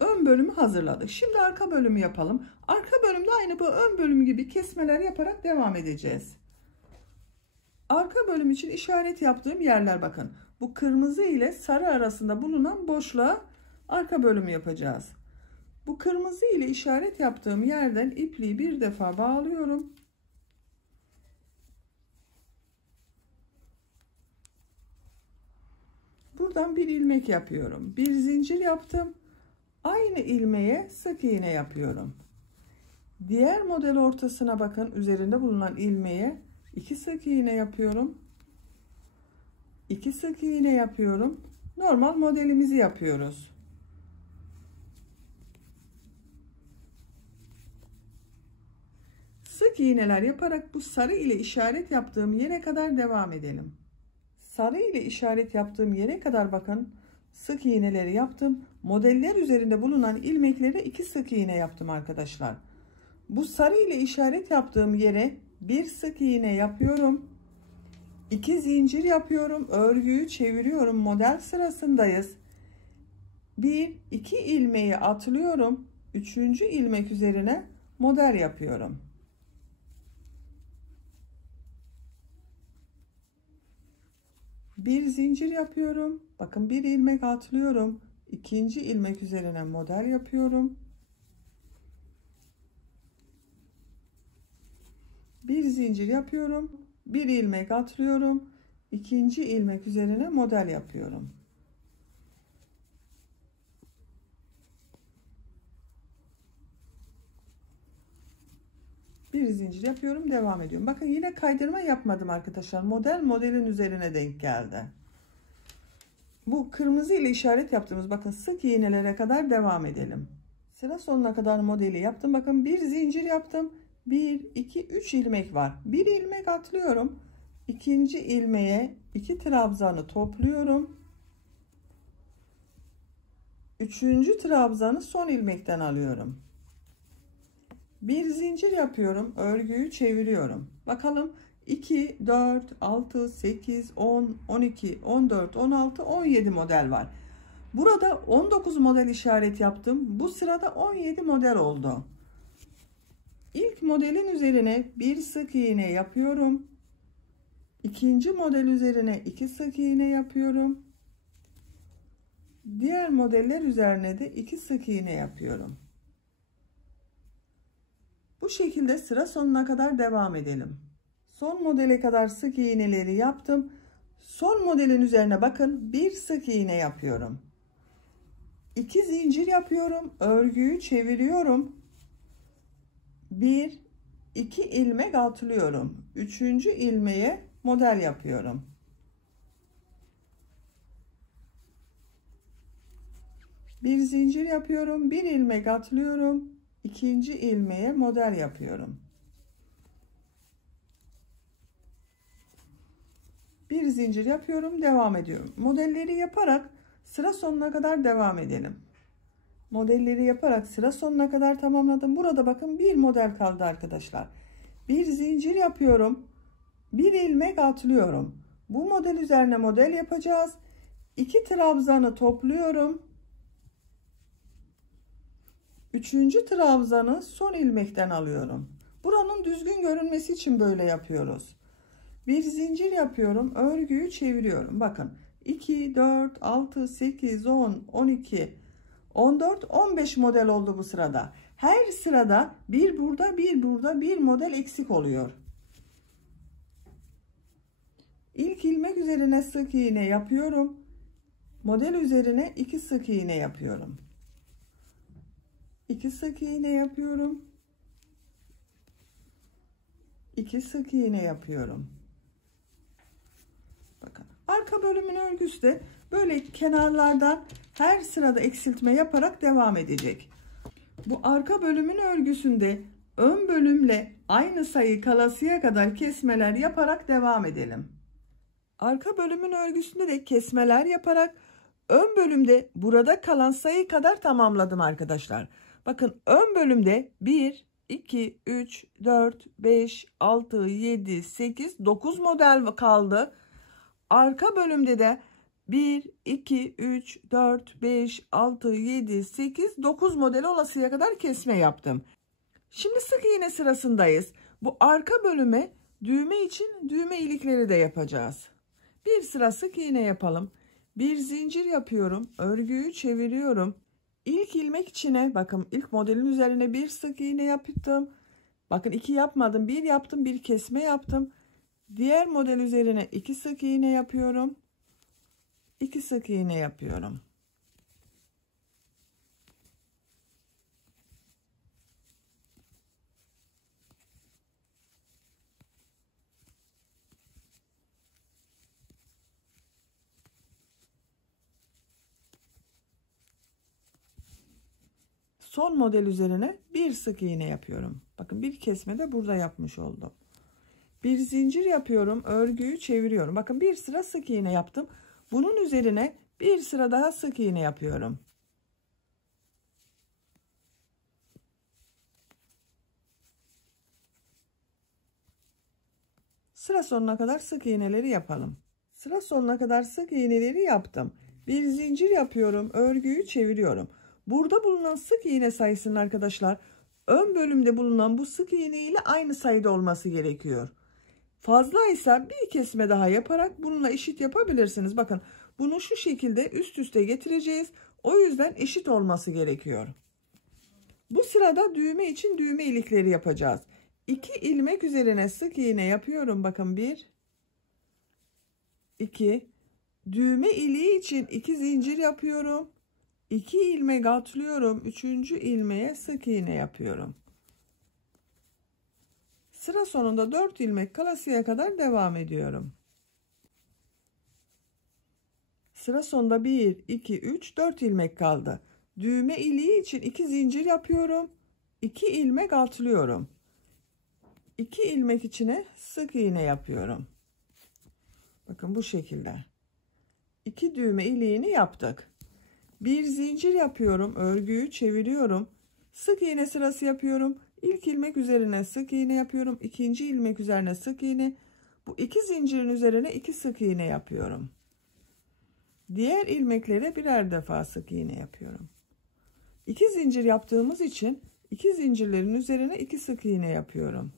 Ön bölümü hazırladık. Şimdi arka bölümü yapalım. Arka bölümde aynı bu ön bölüm gibi kesmeler yaparak devam edeceğiz. Arka bölüm için işaret yaptığım yerler bakın. Bu kırmızı ile sarı arasında bulunan boşluğa arka bölümü yapacağız. Bu kırmızı ile işaret yaptığım yerden ipliği bir defa bağlıyorum. Buradan bir ilmek yapıyorum. Bir zincir yaptım. Aynı ilmeğe sık iğne yapıyorum. Diğer model ortasına bakın, üzerinde bulunan ilmeğe 2 sık iğne yapıyorum. 2 sık iğne yapıyorum. Normal modelimizi yapıyoruz. Sık iğneler yaparak bu sarı ile işaret yaptığım yere kadar devam edelim. Sarı ile işaret yaptığım yere kadar bakın, sık iğneleri yaptım. Modeller üzerinde bulunan ilmeklere 2 sık iğne yaptım arkadaşlar. Bu sarı ile işaret yaptığım yere bir sık iğne yapıyorum. 2 zincir yapıyorum. Örgüyü çeviriyorum. Model sırasındayız. 1-2 ilmeği atlıyorum. 3. ilmek üzerine model yapıyorum. Bir zincir yapıyorum. Bakın, bir ilmek atlıyorum. 2. ilmek üzerine model yapıyorum. Bir zincir yapıyorum. Bir ilmek atlıyorum. 2. ilmek üzerine model yapıyorum. Bir zincir yapıyorum, devam ediyorum. Bakın, yine kaydırma yapmadım arkadaşlar. Modelin üzerine denk geldi. Bu kırmızı ile işaret yaptığımız bakın sık iğnelere kadar devam edelim. Sıra sonuna kadar modeli yaptım. Bakın, bir zincir yaptım. 1 2 3 ilmek var. Bir ilmek atlıyorum. 2. ilmeğe 2 trabzanı topluyorum. 3. trabzanı son ilmekten alıyorum. Bir zincir yapıyorum. Örgüyü çeviriyorum. Bakalım, 2 4 6 8 10 12 14 16 17 model var. Burada 19 model işaret yaptım. Bu sırada 17 model oldu. İlk modelin üzerine bir sık iğne yapıyorum. İkinci model üzerine 2 sık iğne yapıyorum. Diğer modeller üzerine de 2 sık iğne yapıyorum. Bu şekilde sıra sonuna kadar devam edelim. Son modele kadar sık iğneleri yaptım. Son modelin üzerine bakın, bir sık iğne yapıyorum. 2 zincir yapıyorum. Örgüyü çeviriyorum. 1 2 ilmek atlıyorum. 3. ilmeğe model yapıyorum. Bir zincir yapıyorum. Bir ilmek atlıyorum. 2. ilmeğe model yapıyorum. Bir zincir yapıyorum, devam ediyorum. Modelleri yaparak sıra sonuna kadar devam edelim. Modelleri yaparak sıra sonuna kadar tamamladım. Burada bakın, bir model kaldı arkadaşlar. Bir zincir yapıyorum. Bir ilmek atlıyorum. Bu model üzerine model yapacağız. 2 trabzanı topluyorum. 3. trabzanı son ilmekten alıyorum. Buranın düzgün görünmesi için böyle yapıyoruz. Bir zincir yapıyorum. Örgüyü çeviriyorum. Bakın, 2 4 6 8 10 12 14 15 model oldu bu sırada. Her sırada bir burada, bir burada, bir model eksik oluyor. İlk ilmek üzerine sık iğne yapıyorum. Model üzerine 2 sık iğne yapıyorum. 2 sık iğne yapıyorum. 2 sık iğne yapıyorum. Bakın, arka bölümün örgüsü de böyle kenarlardan her sırada eksiltme yaparak devam edecek. Bu arka bölümün örgüsünde ön bölümle aynı sayı kalasıya kadar kesmeler yaparak devam edelim. Arka bölümün örgüsünde de kesmeler yaparak ön bölümde burada kalan sayı kadar tamamladım arkadaşlar. Bakın, ön bölümde 1 2 3 4 5 6 7 8 9 model kaldı. Arka bölümde de 1 2 3 4 5 6 7 8 9 model olasıya kadar kesme yaptım. Şimdi sık iğne sırasındayız. Bu arka bölüme düğme için düğme ilikleri de yapacağız. Bir sıra sık iğne yapalım. Bir zincir yapıyorum. Örgüyü çeviriyorum. İlk ilmek içine bakın, ilk modelin üzerine bir sık iğne yaptım. Bakın, 2 yapmadım. 1 yaptım. Bir kesme yaptım. Diğer model üzerine 2 sık iğne yapıyorum. 2 sık iğne yapıyorum. Son model üzerine bir sık iğne yapıyorum. Bakın bir kesme de burada yapmış oldum. Bir zincir yapıyorum, örgüyü çeviriyorum. Bakın bir sıra sık iğne yaptım. Bunun üzerine bir sıra daha sık iğne yapıyorum. Sıra sonuna kadar sık iğneleri yapalım. Sıra sonuna kadar sık iğneleri yaptım. Bir zincir yapıyorum, örgüyü çeviriyorum. Burada bulunan sık iğne sayısının arkadaşlar ön bölümde bulunan bu sık iğne ile aynı sayıda olması gerekiyor. Fazlaysa bir kesme daha yaparak bununla eşit yapabilirsiniz. Bakın bunu şu şekilde üst üste getireceğiz. O yüzden eşit olması gerekiyor. Bu sırada düğme için düğme ilikleri yapacağız. 2 ilmek üzerine sık iğne yapıyorum. Bakın 1, 2. Düğme iliği için 2 zincir yapıyorum. 2 ilmek atlıyorum. 3. ilmeğe sık iğne yapıyorum. Sıra sonunda 4 ilmek kalasıya kadar devam ediyorum. Sıra sonunda 1, 2, 3, 4 ilmek kaldı. Düğme iliği için 2 zincir yapıyorum. 2 ilmek atlıyorum. 2 ilmek içine sık iğne yapıyorum. Bakın bu şekilde. 2 düğme iliğini yaptık. Bir zincir yapıyorum. Örgüyü çeviriyorum. Sık iğne sırası yapıyorum. İlk ilmek üzerine sık iğne yapıyorum. İkinci ilmek üzerine sık iğne. Bu 2 zincirin üzerine 2 sık iğne yapıyorum. Diğer ilmeklere birer defa sık iğne yapıyorum. 2 zincir yaptığımız için 2 zincirlerin üzerine 2 sık iğne yapıyorum.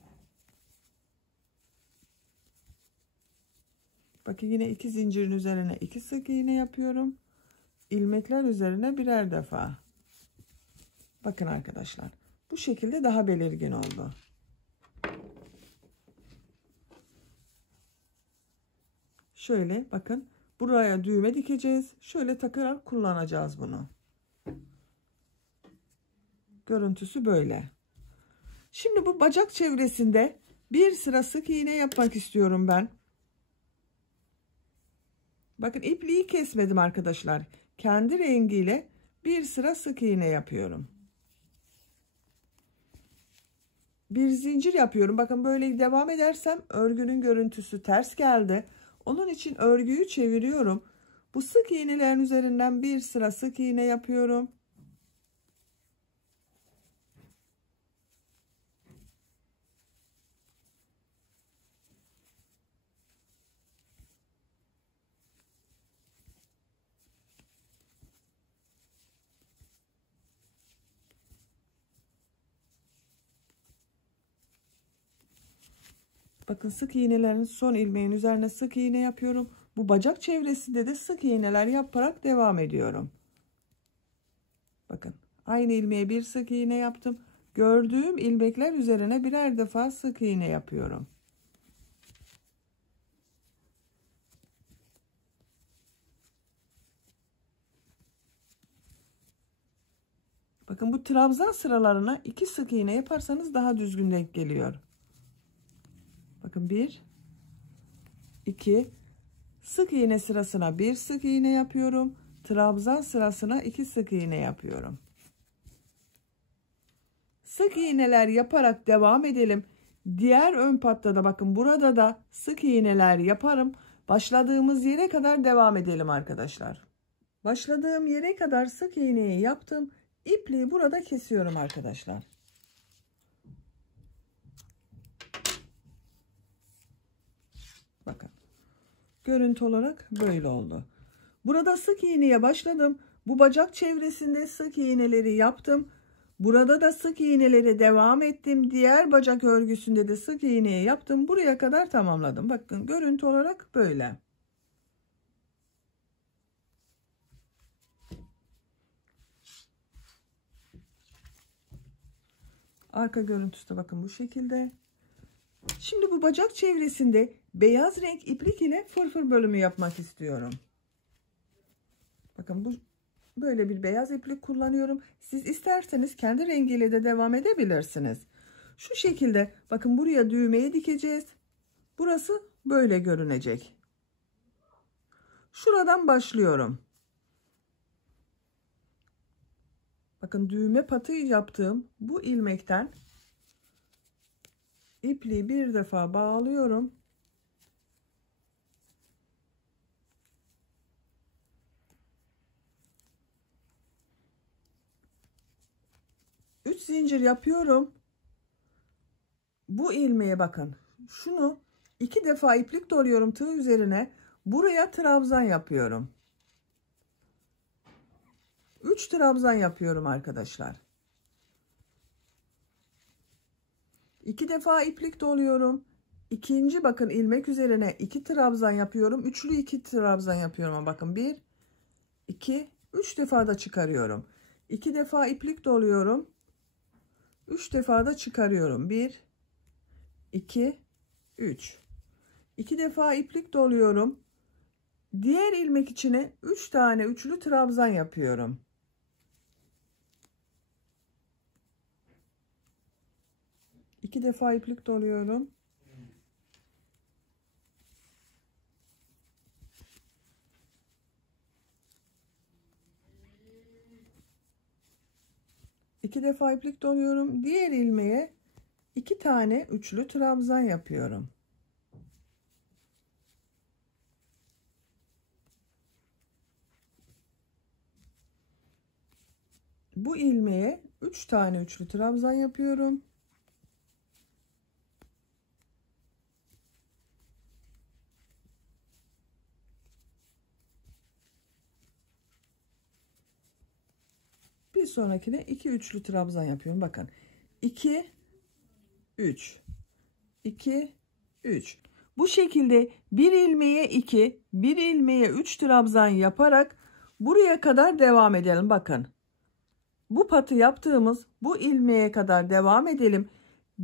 Bakın yine 2 zincirin üzerine 2 sık iğne yapıyorum. İlmekler üzerine birer defa. Bakın arkadaşlar. Bu şekilde daha belirgin oldu. Şöyle bakın. Buraya düğme dikeceğiz. Şöyle takarak kullanacağız bunu. Görüntüsü böyle. Şimdi bu bacak çevresinde bir sıra sık iğne yapmak istiyorum ben. Bakın ipliği kesmedim arkadaşlar. Kendi rengiyle bir sıra sık iğne yapıyorum. Bir zincir yapıyorum. Bakın böyle devam edersem örgünün görüntüsü ters geldi. Onun için örgüyü çeviriyorum. Bu sık iğnelerin üzerinden bir sıra sık iğne yapıyorum. Bakın sık iğnelerin son ilmeğin üzerine sık iğne yapıyorum. Bu bacak çevresinde de sık iğneler yaparak devam ediyorum. Bakın aynı ilmeğe bir sık iğne yaptım. Gördüğüm ilmekler üzerine birer defa sık iğne yapıyorum. Bakın bu trabzan sıralarına 2 sık iğne yaparsanız daha düzgün denk geliyor. Bakın 1, 2, sık iğne sırasına 1 sık iğne yapıyorum. Trabzan sırasına 2 sık iğne yapıyorum. Sık iğneler yaparak devam edelim. Diğer ön patta da bakın burada da sık iğneler yaparım. Başladığımız yere kadar devam edelim arkadaşlar. Başladığım yere kadar sık iğneyi yaptım. İpliği burada kesiyorum arkadaşlar. Bakın. Görüntü olarak böyle oldu. Burada sık iğneye başladım. Bu bacak çevresinde sık iğneleri yaptım. Burada da sık iğneleri devam ettim. Diğer bacak örgüsünde de sık iğneyi yaptım. Buraya kadar tamamladım. Bakın görüntü olarak böyle. Arka görüntüsü de bakın bu şekilde. Şimdi bu bacak çevresinde beyaz renk iplik ile fırfır bölümü yapmak istiyorum. Bakın bu böyle bir beyaz iplik kullanıyorum. Siz isterseniz kendi rengiyle de devam edebilirsiniz. Şu şekilde bakın buraya düğmeyi dikeceğiz. Burası böyle görünecek. Şuradan başlıyorum. Bakın düğme patı yaptığım bu ilmekten ipliği bir defa bağlıyorum. Üç zincir yapıyorum. Bu ilmeğe bakın. Şunu 2 defa iplik doluyorum tığ üzerine. Buraya trabzan yapıyorum. 3 trabzan yapıyorum arkadaşlar. 2 defa iplik doluyorum. İkinci bakın ilmek üzerine 2 trabzan yapıyorum. Üçlü 2 trabzan yapıyorum. Ama bakın 1, 2, 3 defa da çıkarıyorum. 2 defa iplik doluyorum. 3 defa da çıkarıyorum. 1, 2, 3. 2 defa iplik doluyorum. Diğer ilmek içine 3 tane üçlü trabzan yapıyorum. İki defa iplik doluyorum. İki defa iplik doluyorum. Diğer ilmeğe 2 tane üçlü trabzan yapıyorum. Bu ilmeğe 3 tane üçlü trabzan yapıyorum. Bir sonrakine 2 üçlü trabzan yapıyorum. Bakın 2, 3, 2, 3. Bu şekilde bir ilmeğe 2, bir ilmeğe 3 trabzan yaparak buraya kadar devam edelim. Bakın bu patı yaptığımız bu ilmeğe kadar devam edelim.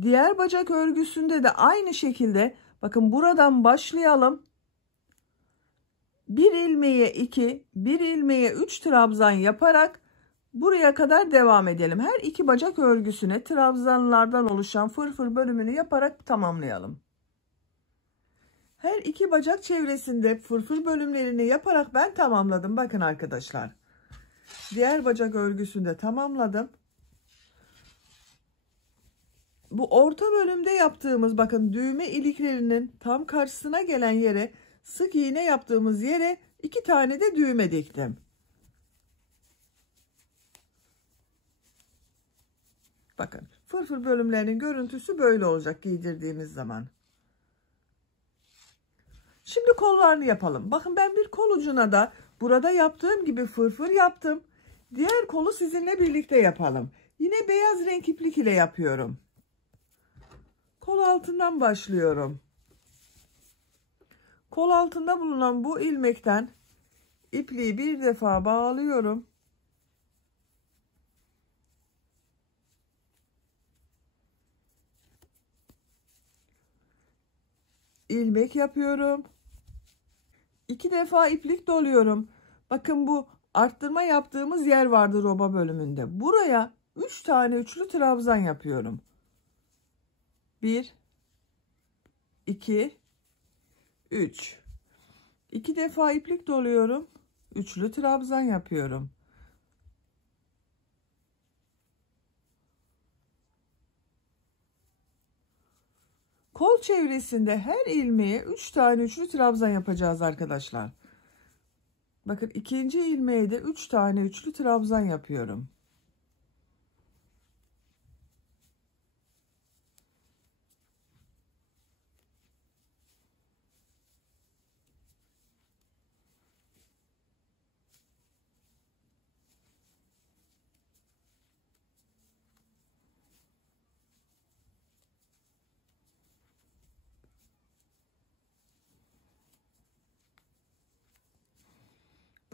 Diğer bacak örgüsünde de aynı şekilde bakın buradan başlayalım. Bir ilmeğe 2, bir ilmeğe 3 trabzan yaparak buraya kadar devam edelim. Her iki bacak örgüsüne trabzanlardan oluşan fırfır bölümünü yaparak tamamlayalım. Her iki bacak çevresinde fırfır bölümlerini yaparak ben tamamladım. Bakın arkadaşlar. Diğer bacak örgüsünde tamamladım. Bu orta bölümde yaptığımız bakın düğme iliklerinin tam karşısına gelen yere sık iğne yaptığımız yere 2 tane de düğme diktim. Bakın fırfır bölümlerinin görüntüsü böyle olacak giydirdiğimiz zaman. Şimdi kollarını yapalım. Bakın ben bir kol ucuna da burada yaptığım gibi fırfır yaptım. Diğer kolu sizinle birlikte yapalım. Yine beyaz renk iplik ile yapıyorum. Kol altından başlıyorum. Kol altında bulunan bu ilmekten ipliği bir defa bağlıyorum. İlmek yapıyorum. 2 defa iplik doluyorum. Bakın bu arttırma yaptığımız yer vardı roba bölümünde. Buraya 3 tane üçlü trabzan yapıyorum. 1, 2, 3. 2 defa iplik doluyorum. Üçlü trabzan yapıyorum. Kol çevresinde her ilmeğe 3 tane üçlü trabzan yapacağız arkadaşlar. Bakın ikinci ilmeğe de 3 tane üçlü trabzan yapıyorum.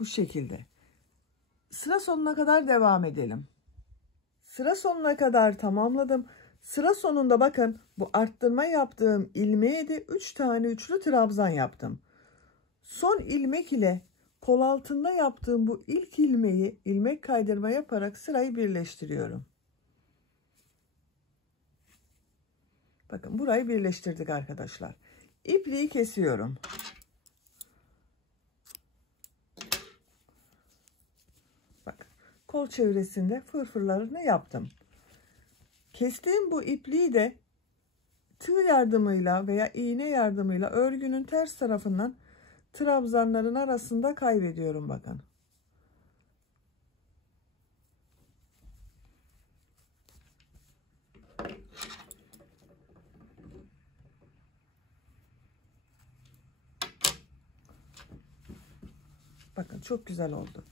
Bu şekilde. Sıra sonuna kadar devam edelim. Sıra sonuna kadar tamamladım. Sıra sonunda bakın bu arttırma yaptığım ilmeğe de 3 tane üçlü trabzan yaptım. Son ilmek ile kol altında yaptığım bu ilk ilmeği ilmek kaydırma yaparak sırayı birleştiriyorum. Bakın burayı birleştirdik arkadaşlar. İpliği kesiyorum. Bak, kol çevresinde fırfırlarını yaptım. Kestiğim bu ipliği de tığ yardımıyla veya iğne yardımıyla örgünün ters tarafından trabzanların arasında kaybediyorum bakın. Bakın çok güzel oldu.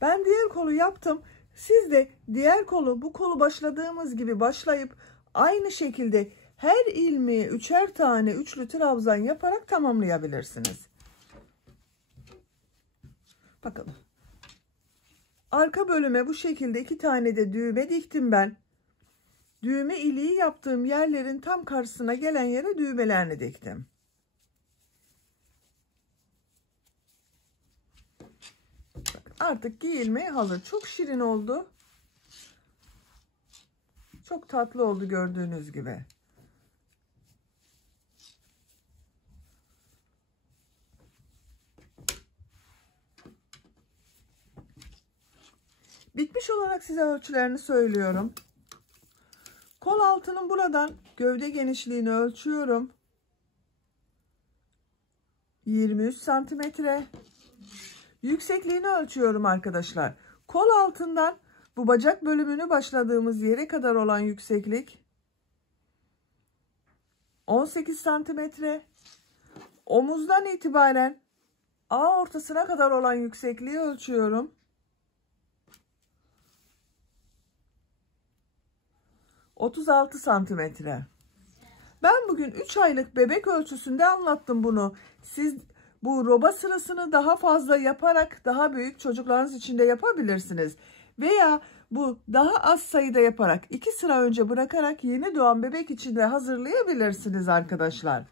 Ben diğer kolu yaptım. Siz de diğer kolu, bu kolu başladığımız gibi başlayıp aynı şekilde her ilmeğe üçer tane üçlü trabzan yaparak tamamlayabilirsiniz. Bakın. Arka bölüme bu şekilde 2 tane de düğme diktim ben. Düğme iliği yaptığım yerlerin tam karşısına gelen yere düğmelerini diktim. Artık giyilmeye hazır. Çok şirin oldu. Çok tatlı oldu gördüğünüz gibi. Bitmiş olarak size ölçülerini söylüyorum. Kol altının buradan gövde genişliğini ölçüyorum. 23 santimetre. Yüksekliğini ölçüyorum arkadaşlar. Kol altından bu bacak bölümünü başladığımız yere kadar olan yükseklik 18 santimetre. Omuzdan itibaren A ortasına kadar olan yüksekliği ölçüyorum. 36 santimetre. Ben bugün 3 aylık bebek ölçüsünde anlattım bunu. Siz bu roba sırasını daha fazla yaparak daha büyük çocuklarınız için de yapabilirsiniz. Veya bu daha az sayıda yaparak 2 sıra önce bırakarak yeni doğan bebek için de hazırlayabilirsiniz arkadaşlar.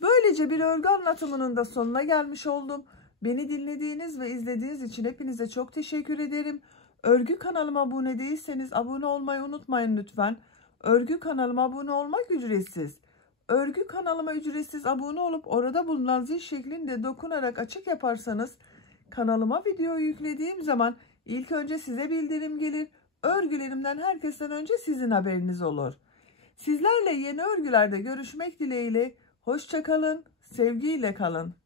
Böylece bir örgü anlatımının da sonuna gelmiş oldum. Beni dinlediğiniz ve izlediğiniz için hepinize çok teşekkür ederim. Örgü kanalıma abone değilseniz abone olmayı unutmayın lütfen. Örgü kanalıma abone olmak ücretsiz. Örgü kanalıma ücretsiz abone olup orada bulunan zil şeklinde dokunarak açık yaparsanız kanalıma video yüklediğim zaman ilk önce size bildirim gelir. Örgülerimden herkesten önce sizin haberiniz olur. Sizlerle yeni örgülerde görüşmek dileğiyle. Hoşça kalın, sevgiyle kalın.